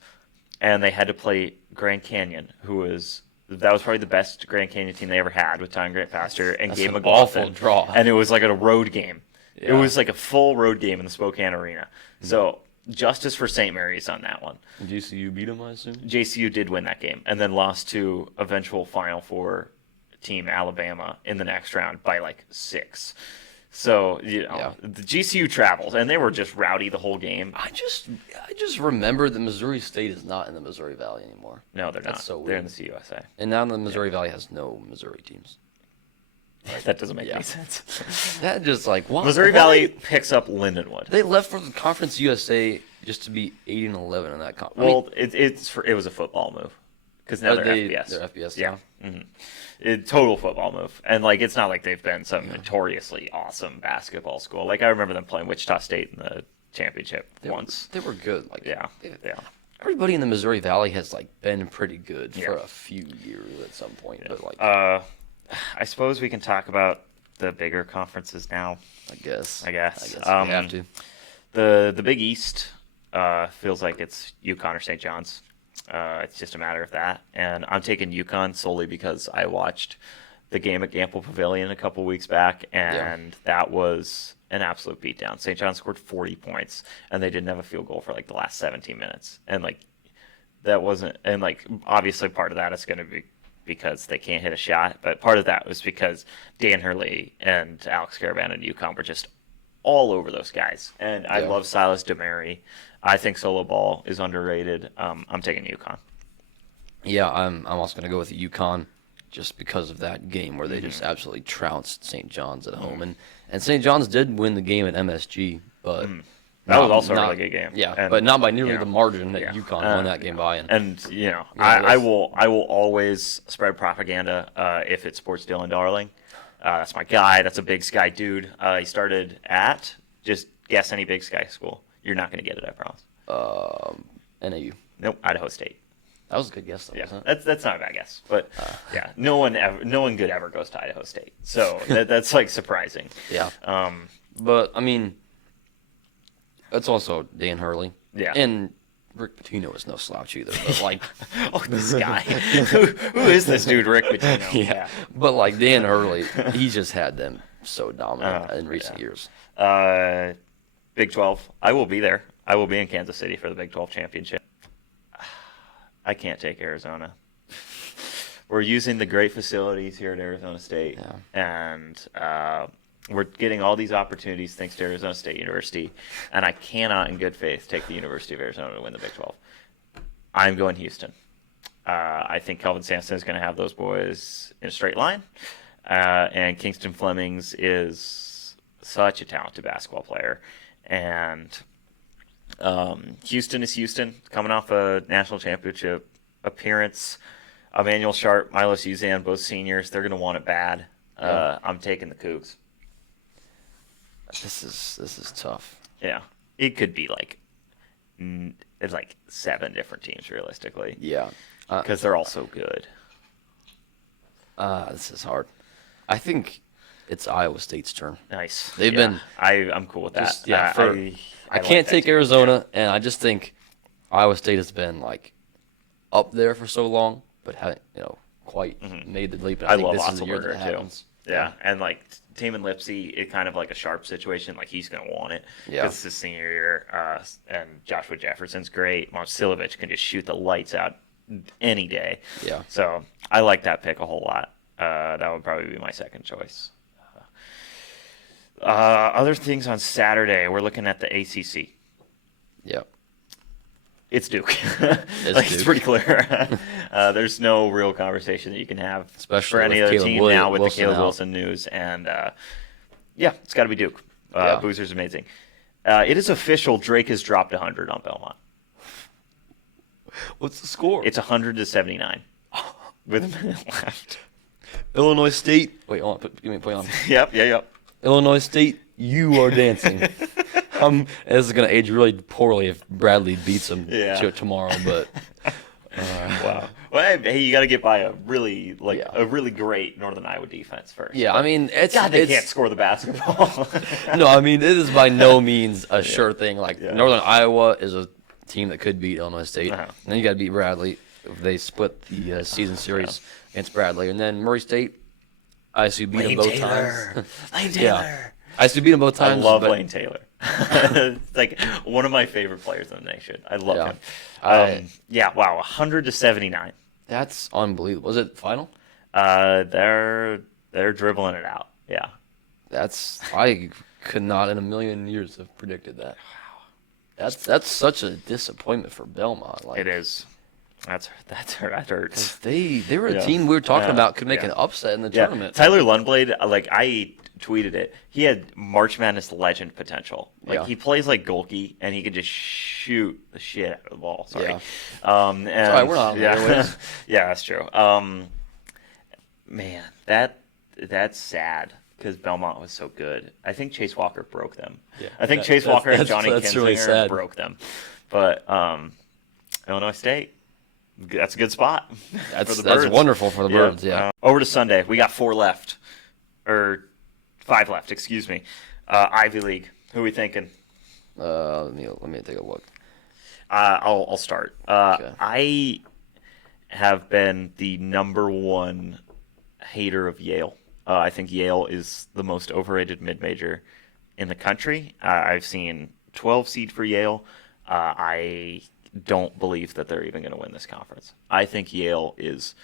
And they had to play Grand Canyon, who was That was probably the best Grand Canyon team they ever had with Tom Grant Pastor and That's Gabe an McLaughlin. awful draw. And it was like a road game. It Yeah. was like a full road game in the Spokane Arena. So justice for St. Mary's on that one. GCU beat them, I assume? JCU did win that game and then lost to eventual Final Four team Alabama in the next round by like 6. So, Yeah. the GCU travels, and they were just rowdy the whole game. I just remember that Missouri State is not in the Missouri Valley anymore. No, they're That's not. so They're in weird. the CUSA. And now the Missouri Valley has no Missouri teams. That doesn't make Yeah. any sense. That just like why? Missouri why? Valley picks up Lindenwood. They left for the Conference USA just to be 8-11 in that conference. Well, it was a football move because now they're FBS. They're FBS. Yeah. Total football move. And, like, it's not like they've been some notoriously awesome basketball school. Like, I remember them playing Wichita State in the championship once. They were good. Like Yeah. Everybody in the Missouri Valley has like been pretty good for a few years at some point. But like I suppose we can talk about the bigger conferences now. I guess I guess. we have to. The Big East feels like it's UConn or St. John's. It's just a matter of that. And I'm taking UConn solely because I watched the game at Gamble Pavilion a couple weeks back, and that was an absolute beatdown. St. John's scored 40 points, and they didn't have a field goal for like the last 17 minutes. And like that wasn't, and like obviously part of that is going to be because they can't hit a shot, but part of that was because Dan Hurley and Alex Caravan and UConn were just all over those guys. And I love Silas DeMary. I think solo ball is underrated. I'm taking UConn. Yeah, I'm also gonna go with UConn just because of that game where they just absolutely trounced St. John's at home, and St. John's did win the game at MSG, but That was also a really good game. Yeah, And, but not by nearly you know, the margin that UConn won that game by. And you know, Yeah, I will always spread propaganda if it's Sports Dylan Darling. That's my guy. That's a Big Sky dude. He started at, just guess any Big Sky school. You're not going to get it, I promise. NAU. Nope, Idaho State. That was a good guess, though, Yeah, wasn't it? that's not a bad guess, but yeah, no one good ever goes to Idaho State, so that's like surprising. Yeah. But I mean, that's also Dan Hurley. Yeah. And Rick Pitino is no slouch either. But like, Oh, this guy, who is this dude, Rick Pitino? yeah. But like Dan Hurley, he just had them so dominant in recent years. Big 12. I will be there. I will be in Kansas City for the Big 12 championship. I can't take Arizona. We're using the great facilities here at Arizona State, and we're getting all these opportunities thanks to Arizona State University, and I cannot, in good faith, take the University of Arizona to win the Big 12. I'm going Houston. I think Kelvin Sampson is going to have those boys in a straight line, and Kingston Flemings is such a talented basketball player, and Houston is Houston, coming off a national championship appearance. Emmanuel Sharp, Milos Uzan, both seniors. They're going to want it bad. I'm taking the Cougs. This is tough. Yeah, it could be like it's like 7 different teams realistically. Yeah. Because they're all so good. This is hard. I think it's Iowa State's turn. Nice. They've been. I'm cool with that. Just, yeah, I like can't that take too. Arizona, and I just think Iowa State has been like up there for so long, but haven't quite made the leap. And I think love this is the year that Otzelberger it too. happens. Yeah, and like Taman Lipsey, it's kind of like a Sharp situation. Like he's going to want it Yeah. because it's his senior year, and Joshua Jefferson's great. Marcilovic can just shoot the lights out any day. Yeah. So I like that pick a whole lot. That would probably be my second choice. Other things on Saturday, we're looking at the ACC. Yeah. It's Duke. It's It's Duke. pretty clear. There's no real conversation that you can have Especially for any with other Caleb team Williams- now with Wilson the Caleb out. Wilson news. And yeah, it's got to be Duke. Yeah. Boozer's amazing. It is official. Drake has dropped 100 on Belmont. What's the score? It's 100-79 with a minute left. Illinois State. Wait, hold on. Give me a point on. Yep. Illinois State, you are dancing. This is going to age really poorly if Bradley beats him tomorrow, but Wow. Well, hey, you got to get by a really Yeah. a really great Northern Iowa defense first. yeah, I mean, God, they can't score the basketball. No, I mean, it is by no means a sure thing. Like, Yeah. Northern Iowa is a team that could beat Illinois State. Uh-huh. And then you got to beat Bradley. they split the season series against Bradley. And then Murray State, ISU beat them both times. Lane Taylor. Yeah. ISU beat them both times. I love Lane Taylor. It's like one of my favorite players in the nation. I love him. Wow, 100-79. That's unbelievable. Was it final? They're dribbling it out. Yeah. I could not in a million years have predicted that. That's such a disappointment for Belmont. Like, It is. That hurts. They were a team we were talking about could make an upset in the tournament. Tyler Lundblade, like I tweeted it, he had March Madness legend potential. Like he plays like Golke, and he could just shoot the shit out of the ball. Sorry. Yeah. And, Sorry, we're not on the airwaves. Yeah, that's true. Man, that's sad because Belmont was so good. I think Chase Walker broke them. Yeah, I think Chase Walker and Johnny that's really Kinzinger sad. broke them. But Illinois State, that's a good spot. That's for the Birds. wonderful for the Birds. Yeah. Over to Sunday, we got 4 left, or 5 left. Excuse me. Ivy League. Who are we thinking? Let me take a look. I'll start. Okay. I have been the #1 hater of Yale. I think Yale is the most overrated mid-major in the country. I've seen 12 seed for Yale. I don't believe that they're even going to win this conference. I think Yale is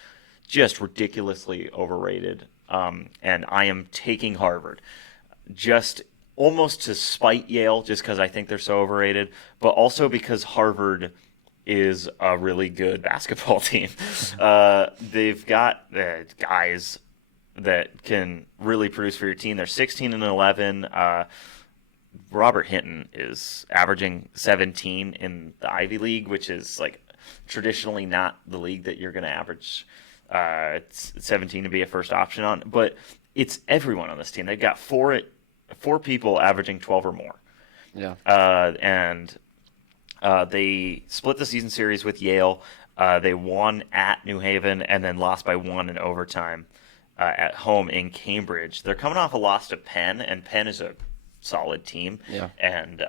just ridiculously overrated, and I am taking Harvard just almost to spite Yale just because I think they're so overrated, but also because Harvard is a really good basketball team. They've got guys that can really produce for your team. They're 16-11. Robert Hinton is averaging 17 in the Ivy League, which is like traditionally not the league that you're going to average 17 to be a first option on. But it's everyone on this team. They've got four people averaging 12 or more. Yeah. And they split the season series with Yale. They won at New Haven and then lost by 1 in overtime at home in Cambridge. They're coming off a loss to Penn, and Penn is a solid team. Yeah. And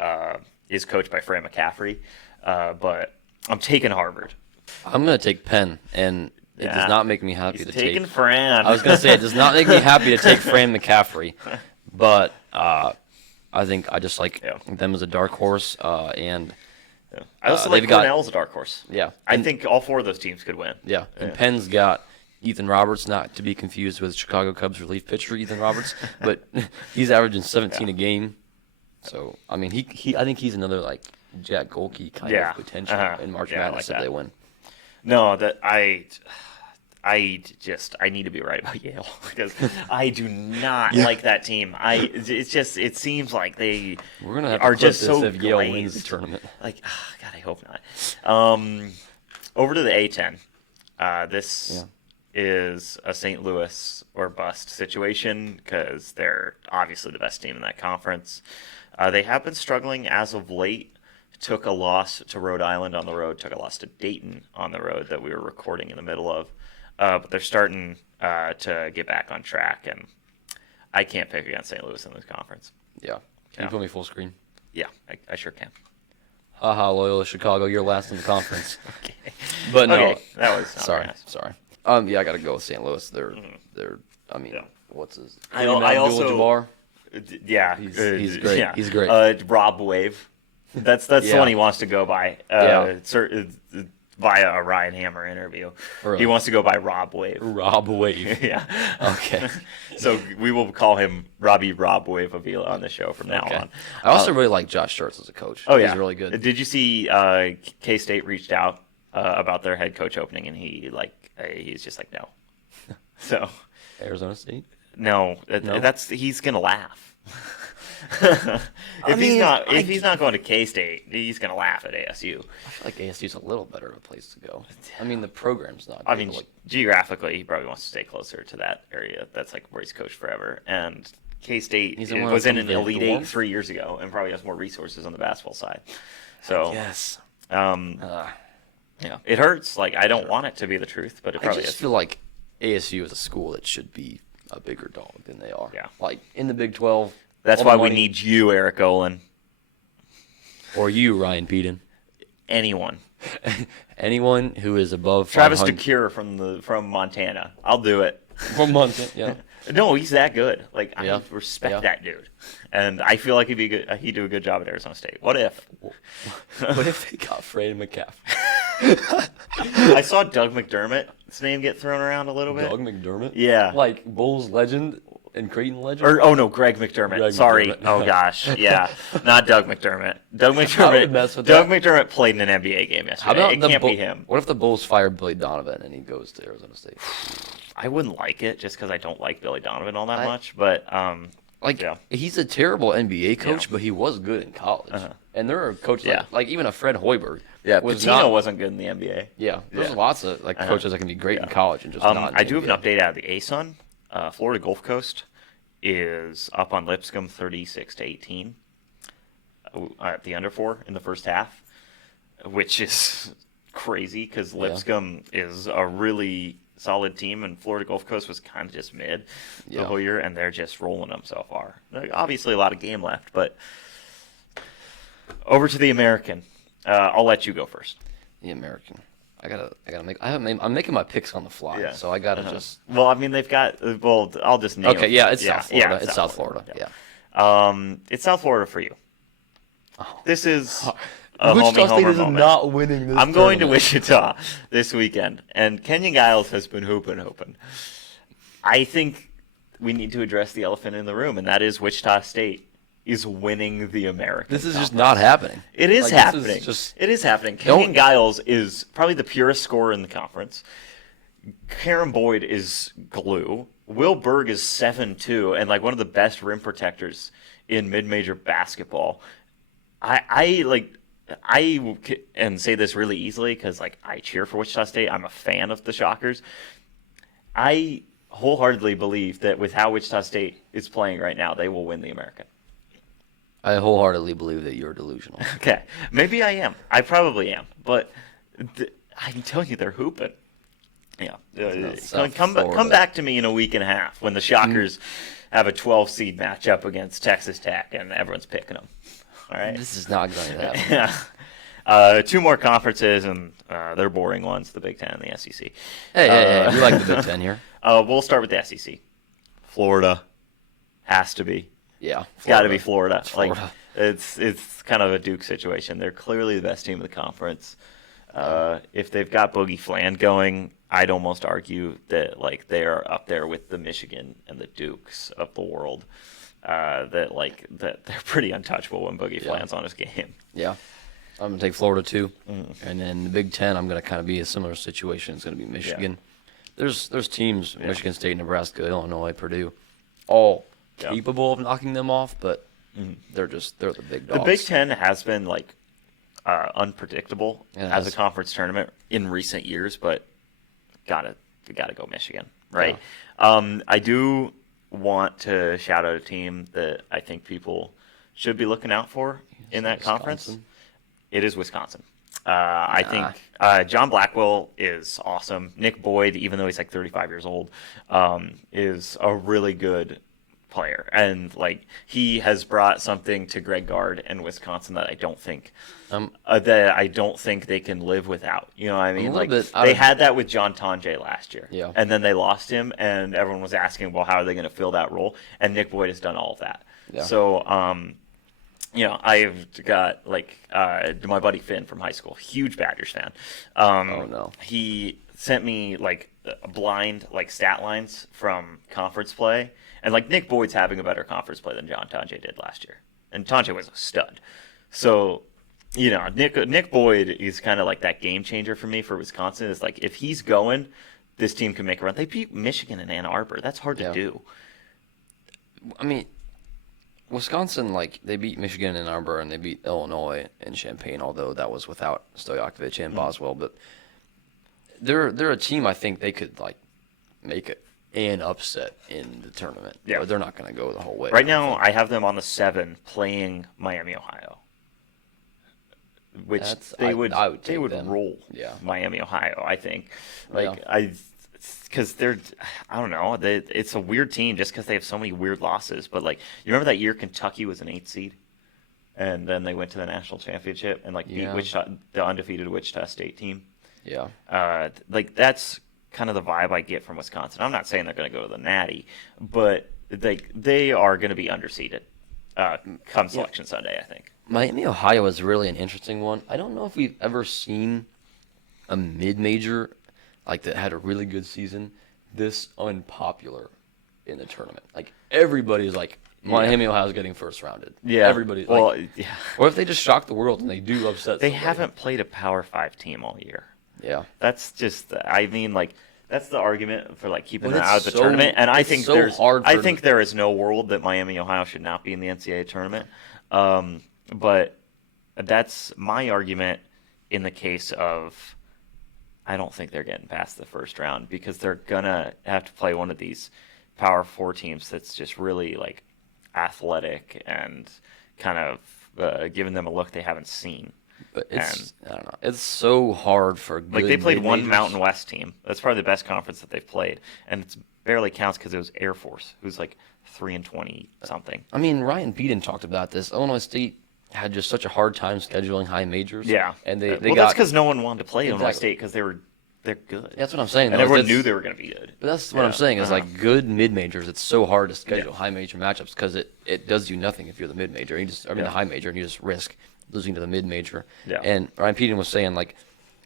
is coached by Fran McCaffrey. But I'm taking Harvard. I'm going to take Penn, and it does not make me happy to take. Taking Fran. I was going to say, it does not make me happy to take Fran McCaffrey, but I think I just like them as a dark horse, and I also like Cornell as a dark horse. Yeah. I think all 4 of those teams could win. Yeah, and Penn's got Ethan Roberts, not to be confused with Chicago Cubs relief pitcher Ethan Roberts, but he's averaging 17 a game. So, I mean, I think he's another, like, Jack Golke kind of potential in March Madness if they win. No, that I need to be right about Yale because I do not like that team. It seems like they are just so if Yale glazed. wins the tournament. Like, God, I hope not. Over to the A10. This is a St. Louis or bust situation because they're obviously the best team in that conference. They have been struggling as of late. Took a loss to Rhode Island on the road. Took a loss to Dayton on the road that we were recording in the middle of. But they're starting to get back on track, and I can't pick against St. Louis in this conference. Yeah. Can you put me full screen? Yeah, I sure can. Haha, Loyola Chicago, you're last in the conference. Okay. But no, okay, that was not very nice. Sorry. Yeah, I got to go with St. Louis. They're. I mean, what's his? I also. Abdul-Jabbar? Yeah, he's great. Yeah. He's great. Rob Wave. That's the one he wants to go by. Via a Ryan Hammer interview. Really? He wants to go by Rob Wave. Rob Wave. Yeah. Okay. So we will call him Rob Wave Avila on the show from now on. I also really like Josh Schertz as a coach. Oh, yeah. He's really good. Did you see K-State reached out about their head coach opening, and he's just like, no. So. Arizona State? No, he's going to laugh. If he's not going to K-State, he's going to laugh at ASU. I feel like ASU's a little better of a place to go. I mean, the program's not. I mean, geographically, he probably wants to stay closer to that area. That's like where he's coached forever. And K-State was in an Elite Eight 3 years ago, and probably has more resources on the basketball side. So yes, it hurts. Like I don't want it to be the truth, but it probably I just is. feel like ASU is a school that should be a bigger dog than they are. Yeah, like in the Big 12. That's why we need you, Eric Olin. Or you, Ryan Peden. Anyone. Anyone who is above Travis 500 DeCure from Montana. I'll do it. from Montana, yeah. No, he's that good. Like Yeah. I respect Yeah. that dude, and I feel like he'd be good. He'd do a good job at Arizona State. What if? What if they got Fred McCaffrey? I saw Doug McDermott's name get thrown around a little bit. Doug McDermott? Yeah. Like Bulls legend and Creighton legend? Or oh no, Greg McDermott. Greg Sorry. McDermott. Oh gosh, yeah, not Doug McDermott. Doug would mess McDermott. with Doug that. McDermott played in an NBA game yesterday. How about It the can't be him. What if the Bulls fire Billy Donovan and he goes to Arizona State? I wouldn't like it just because I don't like Billy Donovan all that I- much. But Like yeah. he's a terrible NBA coach, Yeah. but he was good in college. Uh-huh. And there are coaches Yeah. like even a Fred Hoiberg. Yeah, was Pitino not. wasn't good in the NBA. Yeah, there's Yeah. lots of like coaches that can be great in college and just not. In I the do have an NBA. update out of the ASUN. Florida Gulf Coast is up on Lipscomb 36-18 at the under 4 in the first half, which is crazy because Lipscomb is a really solid team, and Florida Gulf Coast was kind of just mid the Yeah. whole year, and they're just rolling them so far. Like, obviously, a lot of game left, but over to the American. I'll let you go first. The American. I gotta make. I'm making my picks on the fly, Yeah. so I gotta Uh-huh. just. Well, I mean, they've got. Well, I'll just name. Okay, them. yeah, it's South Florida. It's South Florida. Yeah. It's South Florida for you. Oh. This is a homie homer moment. winning this. I'm going to Wichita this weekend, and Kenyon Giles has been hooping. I think we need to address the elephant in the room, and that is Wichita State is winning the American. This is just Conference. not happening. It is Like, this happening. just- It is happening. Don't- Kenyon Giles is probably the purest scorer in the conference. Karen Boyd is glue. Will Berg is 7'2", and like one of the best rim protectors in mid-major basketball. I and say this really easily because like I cheer for Wichita State. I'm a fan of the Shockers. I wholeheartedly believe that with how Wichita State is playing right now, they will win the American. I wholeheartedly believe that you're delusional. Okay, maybe I am. I probably am, but I'm telling you, they're hooping. Yeah, South come Florida. back to me in a week and a half when the Shockers have a 12 seed matchup against Texas Tech and everyone's picking them. All right. This is not going to happen. Yeah. Two more conferences, and they're boring ones: the Big Ten and the SEC. Hey, we like the Big Ten here. We'll start with the SEC. Florida has to be. Yeah, It's got to be Florida. Florida. Like it's kind of a Duke situation. They're clearly the best team in the conference. If they've got Boogie Flan going, I'd almost argue that like they are up there with the Michigan and the Dukes of the world. That they're pretty untouchable when Boogie Flan's on his game. Yeah. I'm going to take Florida too. And then the Big Ten, I'm going to kind of be a similar situation. It's going to be Michigan. There's teams, Michigan State, Nebraska, Illinois, Purdue, all capable of knocking them off, but they're the big dogs. The Big Ten has been like unpredictable It as a has. conference tournament in recent years, but we gotta go Michigan, right? I do want to shout out a team that I think people should be looking out for in that conference. Wisconsin. It is Wisconsin. I think John Blackwell is awesome. Nick Boyd, even though he's like 35 years old, is a really good player, and like he has brought something to Greg Gard and Wisconsin that I don't think they can live without. You know what I mean? little Like bit they had that with John Tonje last year, Yeah. and then they lost him, and everyone was asking, well, how are they going to fill that role? And Nick Boyd has done all of that. Yeah. So, I've got like my buddy Finn from high school, huge Badgers fan. Oh, no. He sent me like blind like stat lines from conference play, and like Nick Boyd's having a better conference play than John Tonje did last year, and Tonje was a stud. So, Nick Boyd is kind of like that game changer for me for Wisconsin. Is like if he's going, this team can make a run. They beat Michigan and Ann Arbor. That's hard to do. I mean, Wisconsin, like, they beat Michigan and Ann Arbor, and they beat Illinois and Champaign, although that was without Stojakovic and Boswell. But they're a team I think they could, like, make an upset in the tournament. Yeah. But they're not going to go the whole way. Right now, I have them on the 7 playing Miami, Ohio, which I would take them. roll Yeah. Miami, Ohio. I think Yeah. because they're I don't know it's a weird team just because they have so many weird losses. But like you remember that year Kentucky was an 8 seed. and then they went to the national championship and like beat Yeah. Wichita, the undefeated Wichita State team. Yeah. Like that's kind of the vibe I get from Wisconsin. I'm not saying they're going to go to the Natty, but they are going to be underseeded come Selection Sunday, I think. Miami, Ohio is really an interesting one. I don't know if we've ever seen a mid-major like that had a really good season this unpopular in the tournament. Like everybody's like Miami, Ohio's getting first rounded. Yeah, Everybody. Well, Like, yeah. or if they just shock the world and they do upset. They somebody. haven't played a Power 5 team all year. Yeah. That's just, I mean, like, that's the argument for like keeping But them it's out of the so- tournament. And I it's think so hard I for think there is no world that Miami, Ohio should not be in the NCAA tournament. But that's my argument in the case of I don't think they're getting past the first round because they're gonna have to play one of these Power 4 teams that's just really like athletic and kind of giving them a look they haven't seen. But it's I don't know. It's so hard for good Like they played one mid-majors. Mountain West team. That's probably the best conference that they've played, and it barely counts because it was Air Force, who's like 3-20 something. I mean, Ryan Beaton talked about this. Illinois State had just such a hard time scheduling high majors. Yeah, and they well, got. that's because no one wanted to play Illinois Exactly. State because they're good. That's what I'm saying. And though, everyone that's- knew they were going to be good. But that's what I'm Yeah. saying is Uh-huh. like good mid majors. It's so hard to schedule Yeah. high major matchups because it does you nothing if you're the mid major. The Yeah. high major, and you just risk losing to the mid major. Yeah. And Ryan Peterson was saying like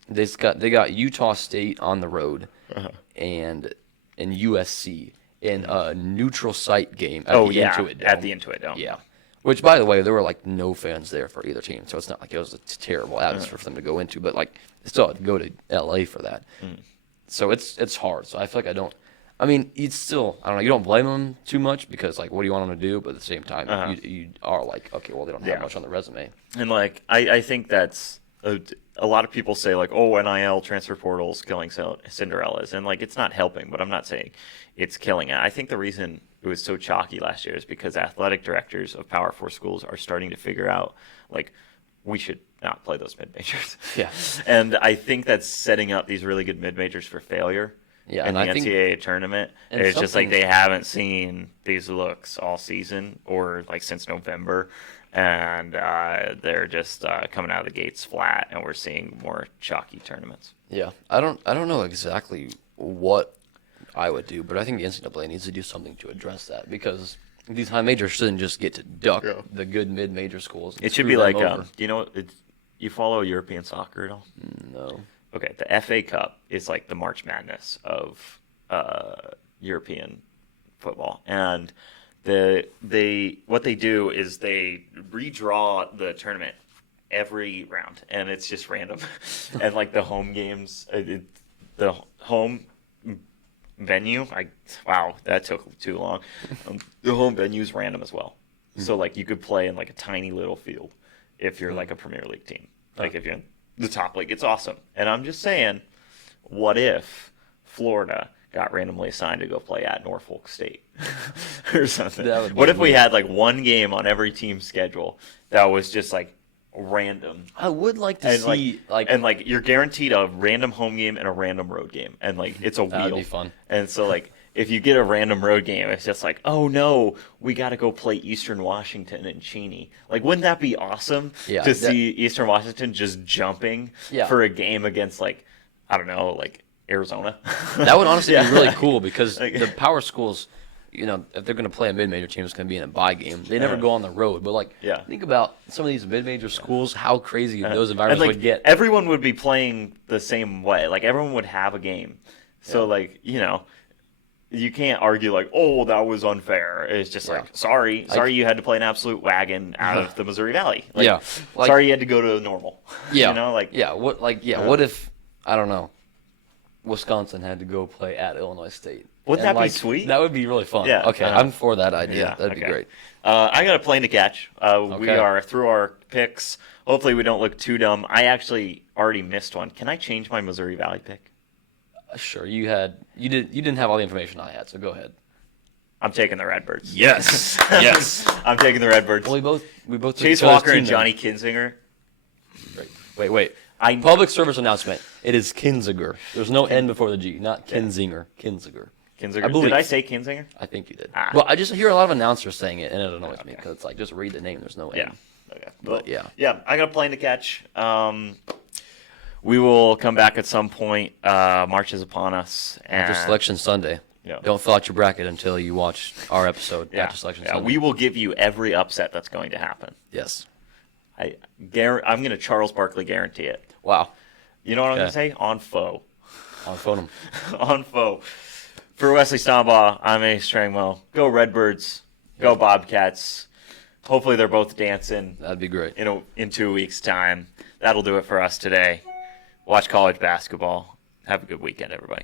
they got Utah State on the road Uh-huh. and USC in a neutral site game at Oh the yeah, Intuit Dome. at the Intuit Dome. Yeah. Which, by the way, there were like no fans there for either team, so it's not like it was a terrible atmosphere for them to go into. But like, they still had to go to LA for that. So it's hard. So I feel like I don't. I mean, it's still I don't know. You don't blame them too much because like, what do you want them to do? But at the same time, Uh-huh. you are like, okay, well, they don't have Yeah. much on the resume. And like I think that's a lot of people say like, oh, NIL transfer portals killing Cinderellas, and like it's not helping. But I'm not saying it's killing it. I think the reason it was so chalky last year is because athletic directors of Power 4 schools are starting to figure out like we should not play those mid majors. Yeah. And I think that's setting up these really good mid majors for failure. Yeah, in and the I think- NCAA tournament. and It's just like something- they haven't seen these looks all season or like since November, and they're just coming out of the gates flat, and we're seeing more chalky tournaments. Yeah, I don't know exactly what I would do, but I think the NCAA needs to do something to address that because these high majors shouldn't just get to duck the good mid major schools. And It should screw be like, them over. you know, you follow European soccer at all? No. Okay, the FA Cup is like the March Madness of European football, and what they do is they redraw the tournament every round, and it's just random, and like the home games, the home venue, wow, that took too long. The home venue is random as well, so like you could play in like a tiny little field if you're like a Premier League team, like if you're in the top league. It's awesome. And I'm just saying, what if Florida got randomly assigned to go play at Norfolk State or something? That would be What if we weird. had like one game on every team's schedule that was just like random? I would like to And see like you're guaranteed a random home game and a random road game, and like it's a wheel. That'd be fun. And so like if you get a random road game, it's just like, oh no, we got to go play Eastern Washington and Cheney. Like, wouldn't that be awesome Yeah, to that- see Eastern Washington just jumping Yeah. for a game against like I don't know, like Arizona? that would honestly Yeah. be really cool because Like- the power schools, you know, if they're going to play a mid-major team, it's going to be in a bye game. They never Yeah. go on the road, but like, Yeah. think about some of these mid-major schools, how crazy those And environments like would get. everyone would be playing the same way. Like everyone would have a game. So like, you know, you can't argue like, oh, that was unfair. It's just like, sorry you had to play an absolute wagon out of the Missouri Valley. Like, Yeah. Like- sorry you had to go to normal. Yeah, You know, like what if I don't know, Wisconsin had to go play at Illinois State? Wouldn't And, that be like, sweet? That would be really fun. Yeah, Okay, I'm for that idea. That'd be okay. great. I got a plane to catch. We Okay. are through our picks. Hopefully we don't look too dumb. I actually already missed one. Can I change my Missouri Valley pick? Sure, you didn't have all the information I had, so go ahead. I'm taking the Redbirds. Yes, yes. I'm taking the Redbirds. Well, we both took Chase each other's Walker and team then. Johnny Kinzinger. Wait. Public service announcement. It is Kinziger. There's no N before the G. Not Kinzinger. Kinziger. Kinzinger. I believe. Did I say Kinzinger? I think you did. Ah. Well, I just hear a lot of announcers saying it, and it annoys me because it's like just read the name. There's no N. Yeah. Okay. But yeah. Yeah, I got a plane to catch. We will come back at some point. March is upon us. After And Selection Sunday. Yeah. Don't fill out your bracket until you watch our episode after Selection Sunday. we will give you every upset that's going to happen. Yes. I'm going to Charles Barkley guarantee it. Wow. You know what I'm Okay. going to say? On foe. I'll phone him. On foe. For Wesley Stambaugh, I'm Ace Strangwell. Go Redbirds. Go Bobcats. Hopefully they're both dancing That'd be great. in 2 weeks' time. That'll do it for us today. Watch college basketball. Have a good weekend, everybody.